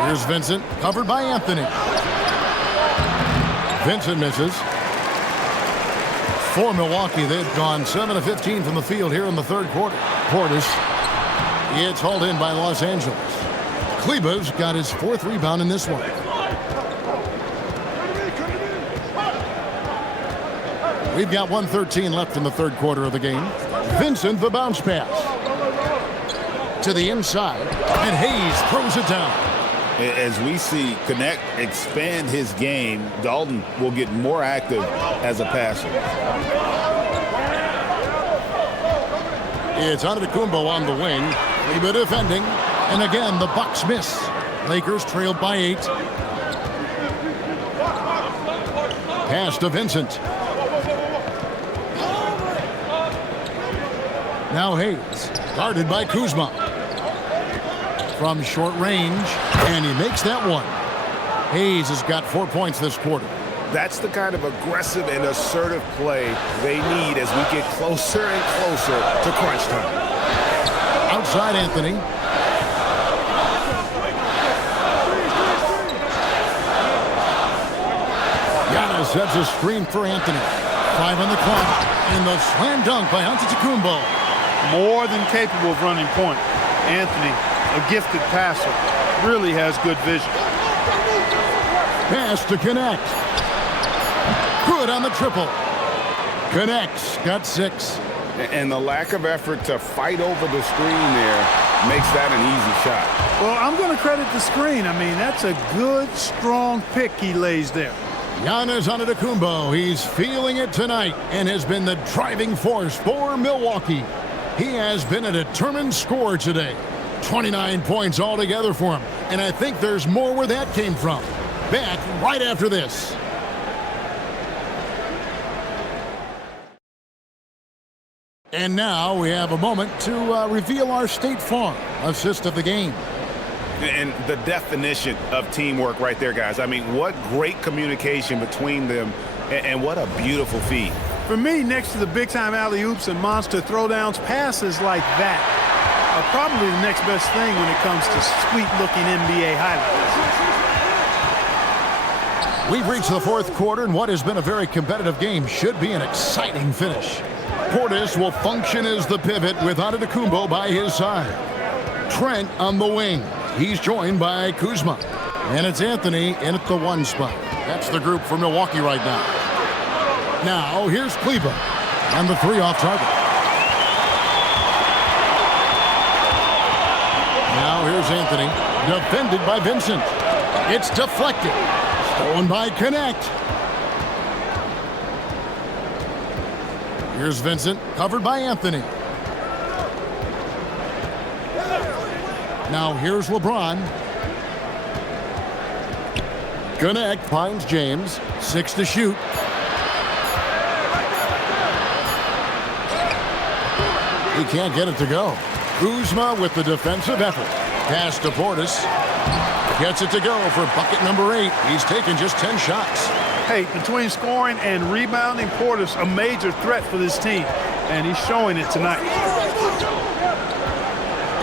Here's Vincent, covered by Anthony. Vincent misses. For Milwaukee, they've gone 7 of 15 from the field here in the third quarter. Portis, it's hauled in by Los Angeles. Kleber's got his 4th rebound in this one. We've got 1:13 left in the third quarter of the game. Vincent, the bounce pass. To the inside, and Hayes throws it down. As we see Connect expand his game, Dalton will get more active as a passer. It's Antetokounmpo on the wing. Kleber defending. And again, the Bucks miss. Lakers trailed by 8. Pass to Vincent. Now Hayes, guarded by Kuzma. From short range, and he makes that one. Hayes has got 4 points this quarter. That's the kind of aggressive and assertive play they need as we get closer and closer to crunch time. Outside Anthony. Giannis sets a screen for Anthony. 5 on the clock, and the slam dunk by Antetokounmpo. More than capable of running point. Anthony, a gifted passer, really has good vision. Pass to Connect. Good on the triple. Connects, got 6. And the lack of effort to fight over the screen there makes that an easy shot. Well, I'm going to credit the screen. I mean, that's a good, strong pick he lays there. Giannis Antetokounmpo, he's feeling it tonight and has been the driving force for Milwaukee. He has been a determined scorer today. 29 points altogether for him. And I think there's more where that came from. Back right after this. And now we have a moment to reveal our State Farm assist of the game. And the definition of teamwork right there, guys. I mean, what great communication between them, and what a beautiful feed. For me, next to the big-time alley-oops and monster throwdowns, passes like that are probably the next best thing when it comes to sweet-looking NBA highlights. We've reached the fourth quarter, and what has been a very competitive game should be an exciting finish. Portis will function as the pivot with Antetokounmpo by his side. Trent on the wing. He's joined by Kuzma. And it's Anthony in at the 1 spot. That's the group for Milwaukee right now. Now, here's Kleber. And the 3 off target. Now, here's Anthony. Defended by Vincent. It's deflected. Stolen by Connect. Here's Vincent, covered by Anthony. Now here's LeBron. Connect finds James. 6 to shoot. He can't get it to go. Kuzma with the defensive effort. Pass to Portis. Gets it to go for bucket number 8. He's taken just 10 shots. Hey, between scoring and rebounding, Portis a major threat for this team, and he's showing it tonight.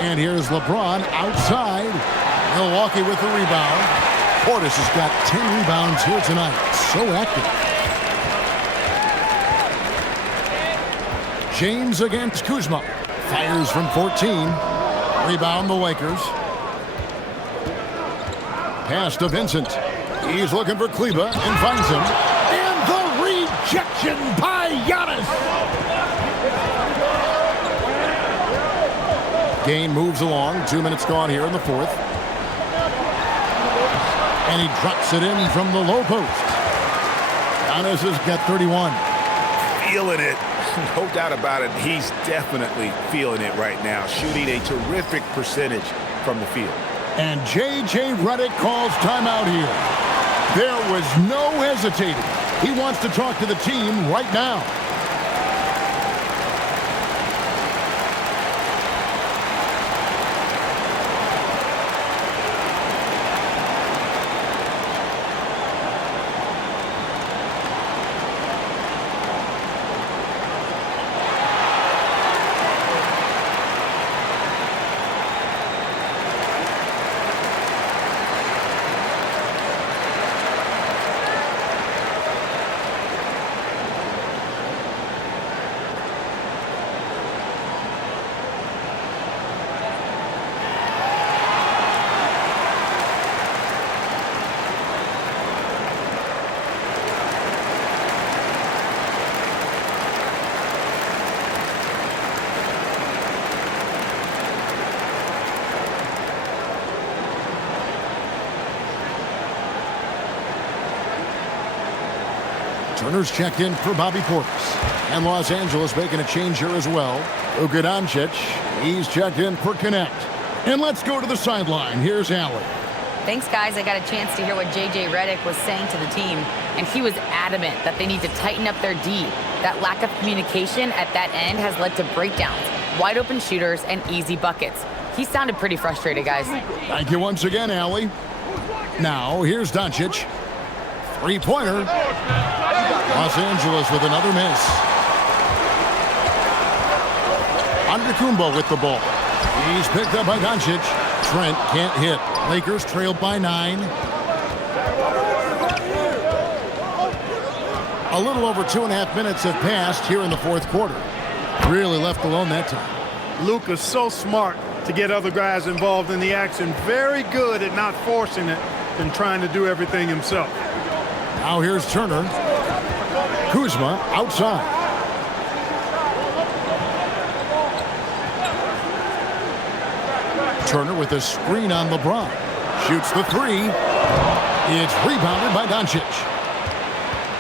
And here's LeBron outside. Milwaukee with the rebound. Portis has got 10 rebounds here tonight. So active. James against Kuzma. Fires from 14. Rebound the Lakers. Pass to Vincent. He's looking for Kleber and finds him. And the rejection by Giannis. Game moves along. 2 minutes gone here in the fourth. And he drops it in from the low post. Giannis has got 31. Feeling it. No doubt about it. He's definitely feeling it right now. Shooting a terrific percentage from the field. And J.J. Redick calls timeout here. There was no hesitating. He wants to talk to the team right now. Turner's checked in for Bobby Portis. And Los Angeles making a change here as well. Luka Doncic, he's checked in for Connect. And let's go to the sideline. Here's Allen. Thanks, guys. I got a chance to hear what J.J. Redick was saying to the team, and he was adamant that they need to tighten up their D. That lack of communication at that end has led to breakdowns, wide open shooters, and easy buckets. He sounded pretty frustrated, guys. Thank you once again, Allie. Now, here's Doncic. Three-pointer. Los Angeles with another miss. Antetokounmpo with the ball. He's picked up by Doncic. Trent can't hit. Lakers trailed by 9. A little over 2.5 minutes have passed here in the fourth quarter. Really left alone that time. Luka's so smart to get other guys involved in the action. Very good at not forcing it and trying to do everything himself. Now here's Turner. Kuzma outside. Turner with a screen on LeBron. Shoots the 3. It's rebounded by Doncic.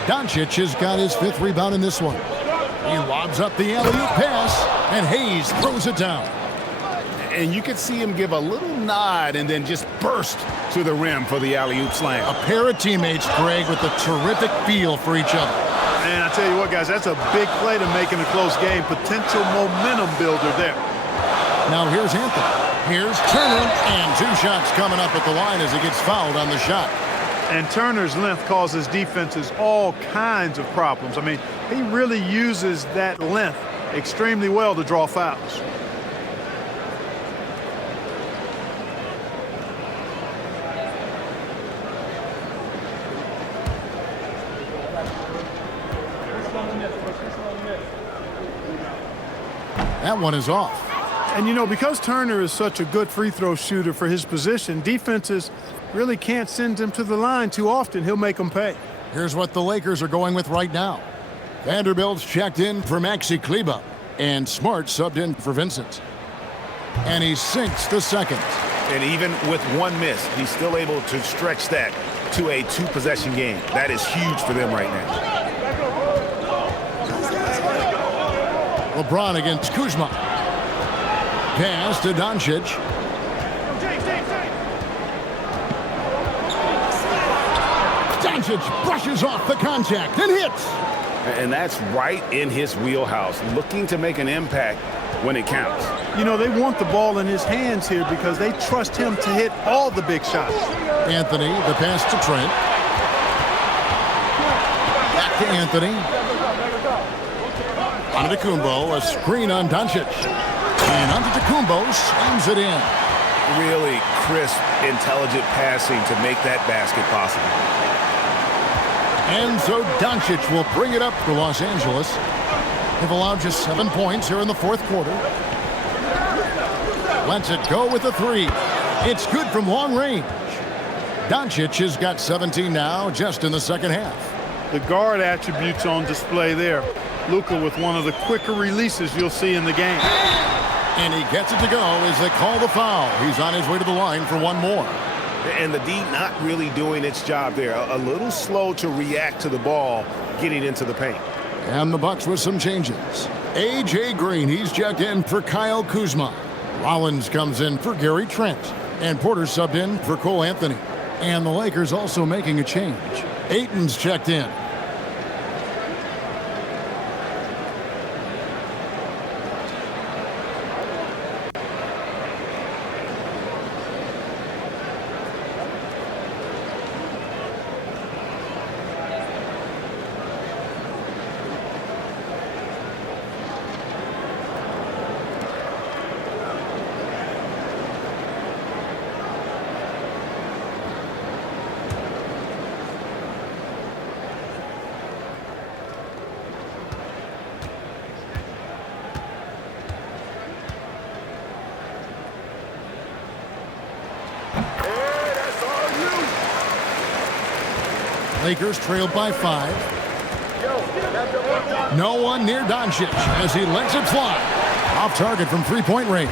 Doncic has got his 5th rebound in this one. He lobs up the alley-oop pass, and Hayes throws it down. And you could see him give a little nod and then just burst to the rim for the alley-oop slam. A pair of teammates, Greg, with a terrific feel for each other. And I tell you what, guys, that's a big play to make in a close game. Potential momentum builder there. Now here's Anthony. Here's Turner, and 2 shots coming up at the line as he gets fouled on the shot. And Turner's length causes defenses all kinds of problems. I mean, he really uses that length extremely well to draw fouls. That one is off. And, you know, because Turner is such a good free throw shooter for his position, defenses really can't send him to the line too often. He'll make them pay. Here's what the Lakers are going with right now. Vanderbilt's checked in for Maxi Kleber, and Smart subbed in for Vincent. And he sinks the second. And even with one miss, he's still able to stretch that to a two-possession game. That is huge for them right now. LeBron against Kuzma. Pass to Doncic. Doncic brushes off the contact and hits. And that's right in his wheelhouse, looking to make an impact when it counts. You know, they want the ball in his hands here because they trust him to hit all the big shots. Anthony, the pass to Trent. Back to Anthony. Antetokounmpo, a screen on Doncic. And Antetokounmpo slams it in. Really crisp, intelligent passing to make that basket possible. And so Doncic will bring it up for Los Angeles. They've allowed just 7 points here in the fourth quarter. Lets it go with a three. It's good from long range. Doncic has got 17 now just in the second half. The guard attributes on display there. Luka with one of the quicker releases you'll see in the game. And he gets it to go as they call the foul. He's on his way to the line for one more. And the D not really doing its job there. A little slow to react to the ball getting into the paint. And the Bucks with some changes. A.J. Green, he's checked in for Kyle Kuzma. Rollins comes in for Gary Trent. And Porter subbed in for Cole Anthony. And the Lakers also making a change. Ayton's checked in. Lakers trailed by 5. No one near Doncic as he lets it fly. Off target from three-point range.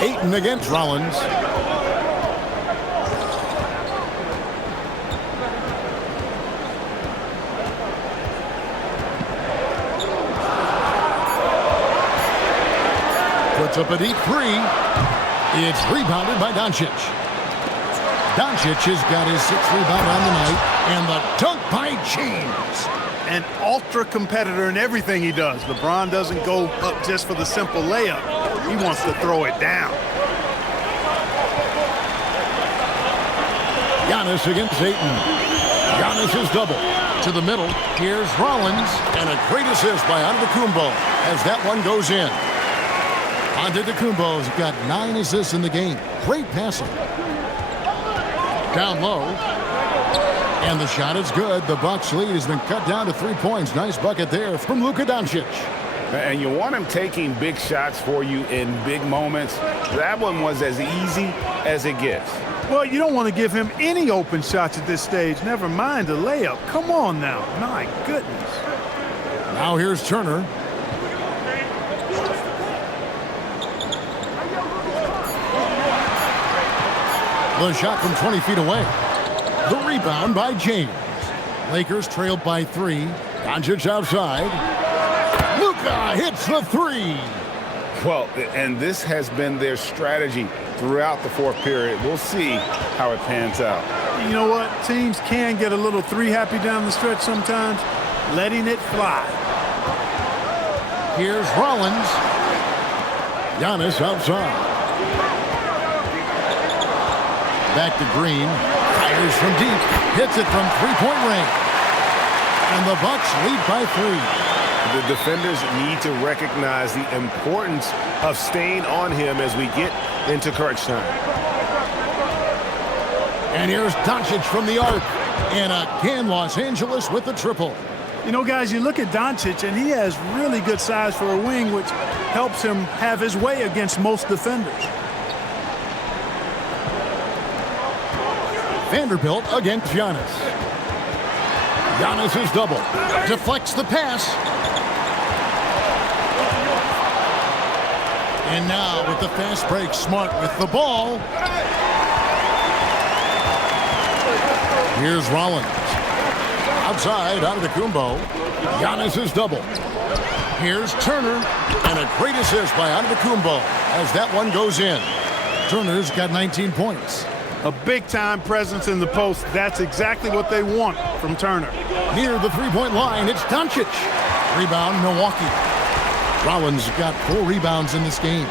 Ayton against Rollins. Puts up a deep three. It's rebounded by Doncic. Doncic has got his 6th rebound on the night, and the dunk by James. An ultra competitor in everything he does. LeBron doesn't go up just for the simple layup. He wants to throw it down. Giannis against Ayton. Giannis is double. To the middle, here's Rollins, and a great assist by Antetokounmpo as that one goes in. Antetokounmpo's got 9 assists in the game. Great passing. Down low. And the shot is good. The Bucks lead has been cut down to 3 points. Nice bucket there from Luka Doncic. And you want him taking big shots for you in big moments. That one was as easy as it gets. Well, you don't want to give him any open shots at this stage. Never mind a layup. Come on now. My goodness. Now here's Turner. The shot from 20 feet away. The rebound by James. Lakers trailed by 3. Doncic outside. Luka hits the 3. Well, and this has been their strategy throughout the fourth period. We'll see how it pans out. You know what? Teams can get a little 3-happy down the stretch sometimes. Letting it fly. Here's Rollins. Giannis outside. Back to Green. Fires from deep. Hits it from three-point range. And the Bucks lead by 3. The defenders need to recognize the importance of staying on him as we get into crunch time. And here's Doncic from the arc. And again, Los Angeles with the triple. You know, guys, you look at Doncic, and he has really good size for a wing, which helps him have his way against most defenders. Vanderbilt against Giannis. Giannis is double. Deflects the pass. And now with the fast break, Smart with the ball. Here's Rollins. Outside, Antetokounmpo. Giannis is double. Here's Turner. And a great assist by Antetokounmpo as that one goes in. Turner's got 19 points. A big-time presence in the post. That's exactly what they want from Turner. Near the three-point line, it's Doncic. Rebound, Milwaukee. Rollins got 4 rebounds in this game.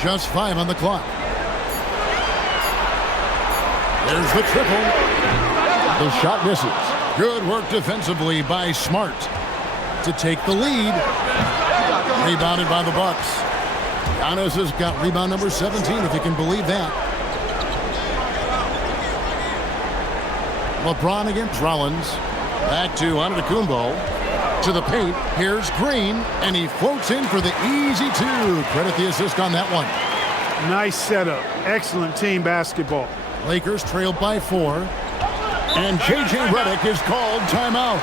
Just 5 on the clock. There's the triple. The shot misses. Good work defensively by Smart to take the lead. Rebounded by the Bucks. Giannis has got rebound number 17, if you can believe that. LeBron against Rollins. Back to Antetokounmpo. To the paint. Here's Green, and he floats in for the easy 2. Credit the assist on that one. Nice setup. Excellent team basketball. Lakers trailed by 4. And J.J. Redick is called timeout.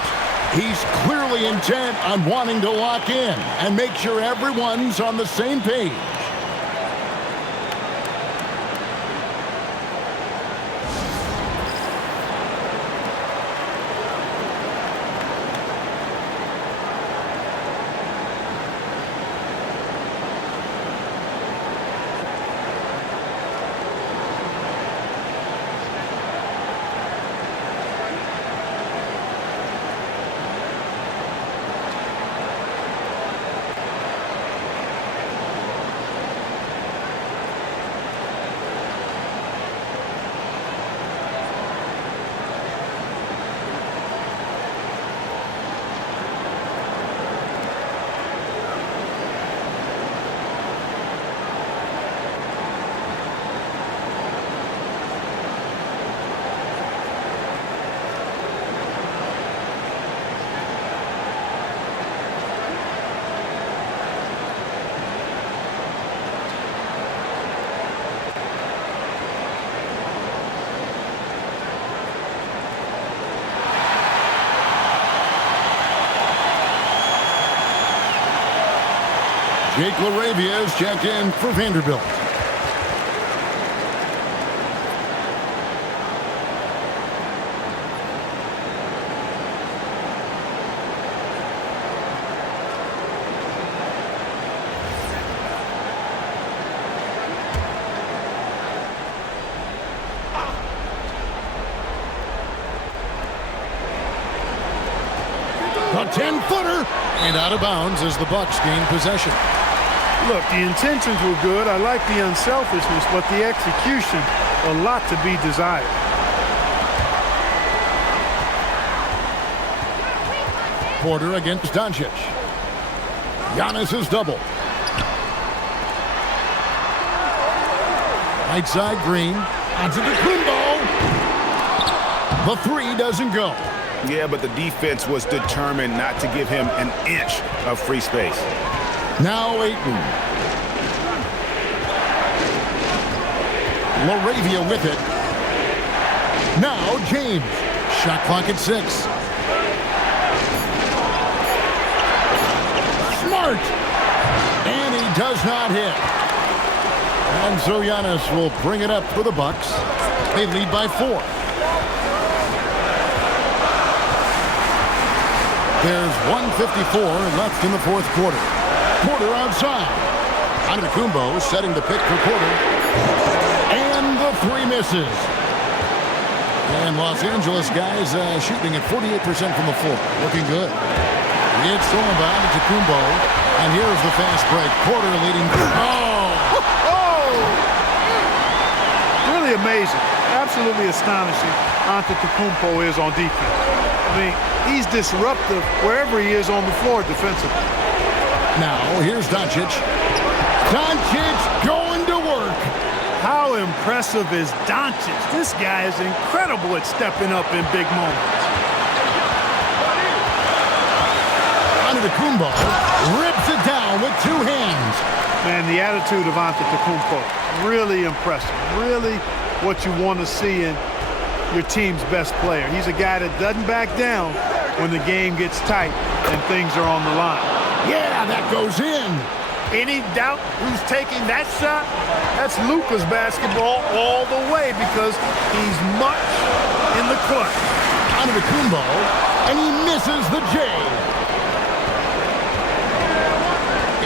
He's clearly intent on wanting to lock in and make sure everyone's on the same page. Jake LaRavia is checked in for Vanderbilt. A 10-footer and out of bounds as the Bucks gain possession. Look, the intentions were good. I like the unselfishness, but the execution, a lot to be desired. Porter against Doncic. Giannis is double. Right side, Green. Onto the Antetokounmpo. The 3 doesn't go. Yeah, but the defense was determined not to give him an inch of free space. Now Ayton. LaRavia with it. Now James. Shot clock at 6. Smart. And he does not hit. And so Giannis will bring it up for the Bucks. They lead by 4. There's 1:54 left in the fourth quarter. Porter outside. Antetokounmpo setting the pick for Porter. And the 3 misses. And Los Angeles guys shooting at 48% from the floor. Looking good. It's thrown by Antetokounmpo. And here's the fast break. Porter leading. Really amazing. Absolutely astonishing. Antetokounmpo is on defense. I mean, he's disruptive wherever he is on the floor defensively. Now, here's Doncic. Doncic going to work. How impressive is Doncic? This guy is incredible at stepping up in big moments. Antetokounmpo rips it down with two hands. Man, the attitude of Antetokounmpo, really impressive. Really what you want to see in your team's best player. He's a guy that doesn't back down when the game gets tight and things are on the line. Yeah, that goes in. Any doubt who's taking that shot? That's Luka's basketball all the way because he's much in the clutch. Antetokounmpo, and he misses the J.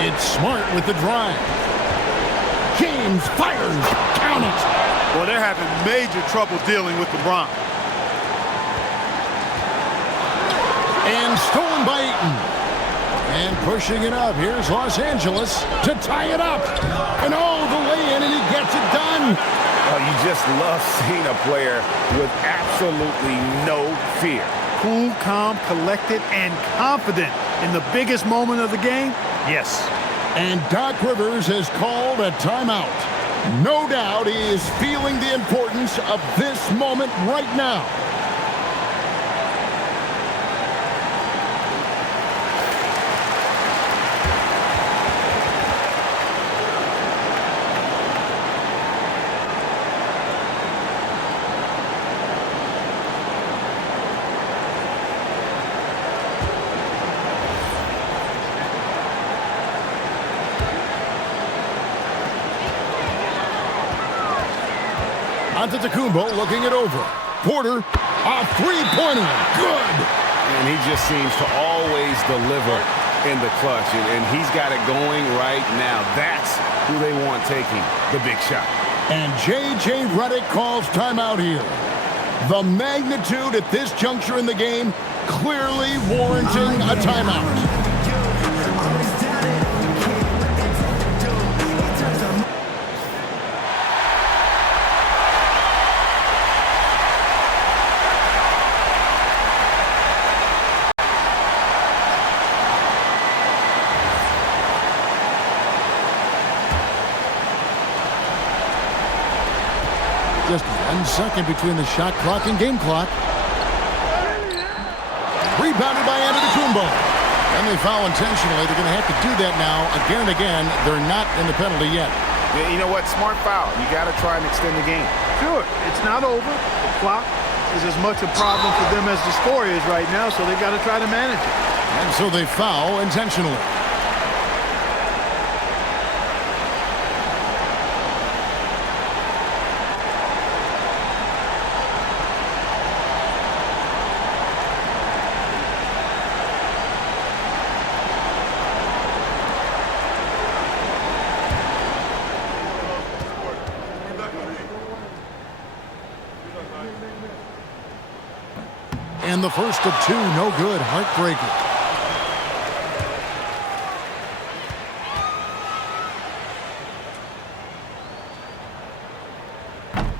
It's Smart with the drive. James fires. Count it. Well, they're having major trouble dealing with LeBron. And stolen by Ayton. And pushing it up. Here's Los Angeles to tie it up. And the lay-in, and he gets it done. Oh, you just love seeing a player with absolutely no fear. Cool, calm, collected, and confident in the biggest moment of the game? Yes. And Doc Rivers has called a timeout. No doubt he is feeling the importance of this moment right now. Antetokounmpo looking it over. Porter, a three-pointer. Good. And he just seems to always deliver in the clutch. And he's got it going right now. That's who they want taking the big shot. And J.J. Redick calls timeout here. The magnitude at this juncture in the game clearly warranting a timeout. Just 1 second between the shot clock and game clock. Rebounded by Antetokounmpo. And they foul intentionally. They're going to have to do that now again and again. They're not in the penalty yet. Yeah, you know what? Smart foul. You got to try and extend the game. Sure, it's not over. The clock is as much a problem for them as the score is right now, so they've got to try to manage it. And so they foul intentionally. And the first of two, no good. Heartbreaker.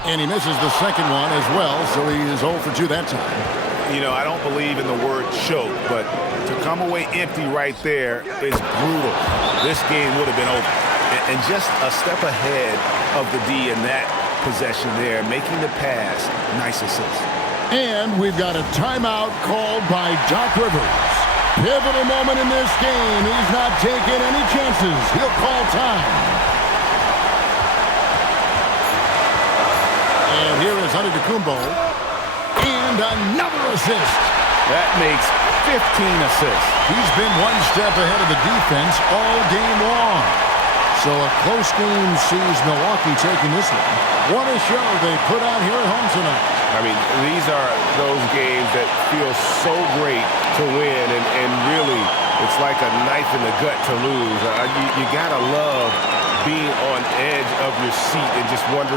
And he misses the second one as well, so he is 0 for 2 that time. You know, I don't believe in the word choke, but to come away empty right there is brutal. This game would have been over. And just a step ahead of the D in that possession there, making the pass. Nice assist. And we've got a timeout called by Doc Rivers. Pivotal moment in this game. He's not taking any chances. He'll call time. And here is Antetokounmpo. And another assist. That makes 15 assists. He's been one step ahead of the defense all game long. So a close game sees Milwaukee taking this one. What a show they put out here at home tonight. I mean, these are those games that feel so great to win, and really, it's like a knife in the gut to lose. You got to love being on edge of your seat and just wondering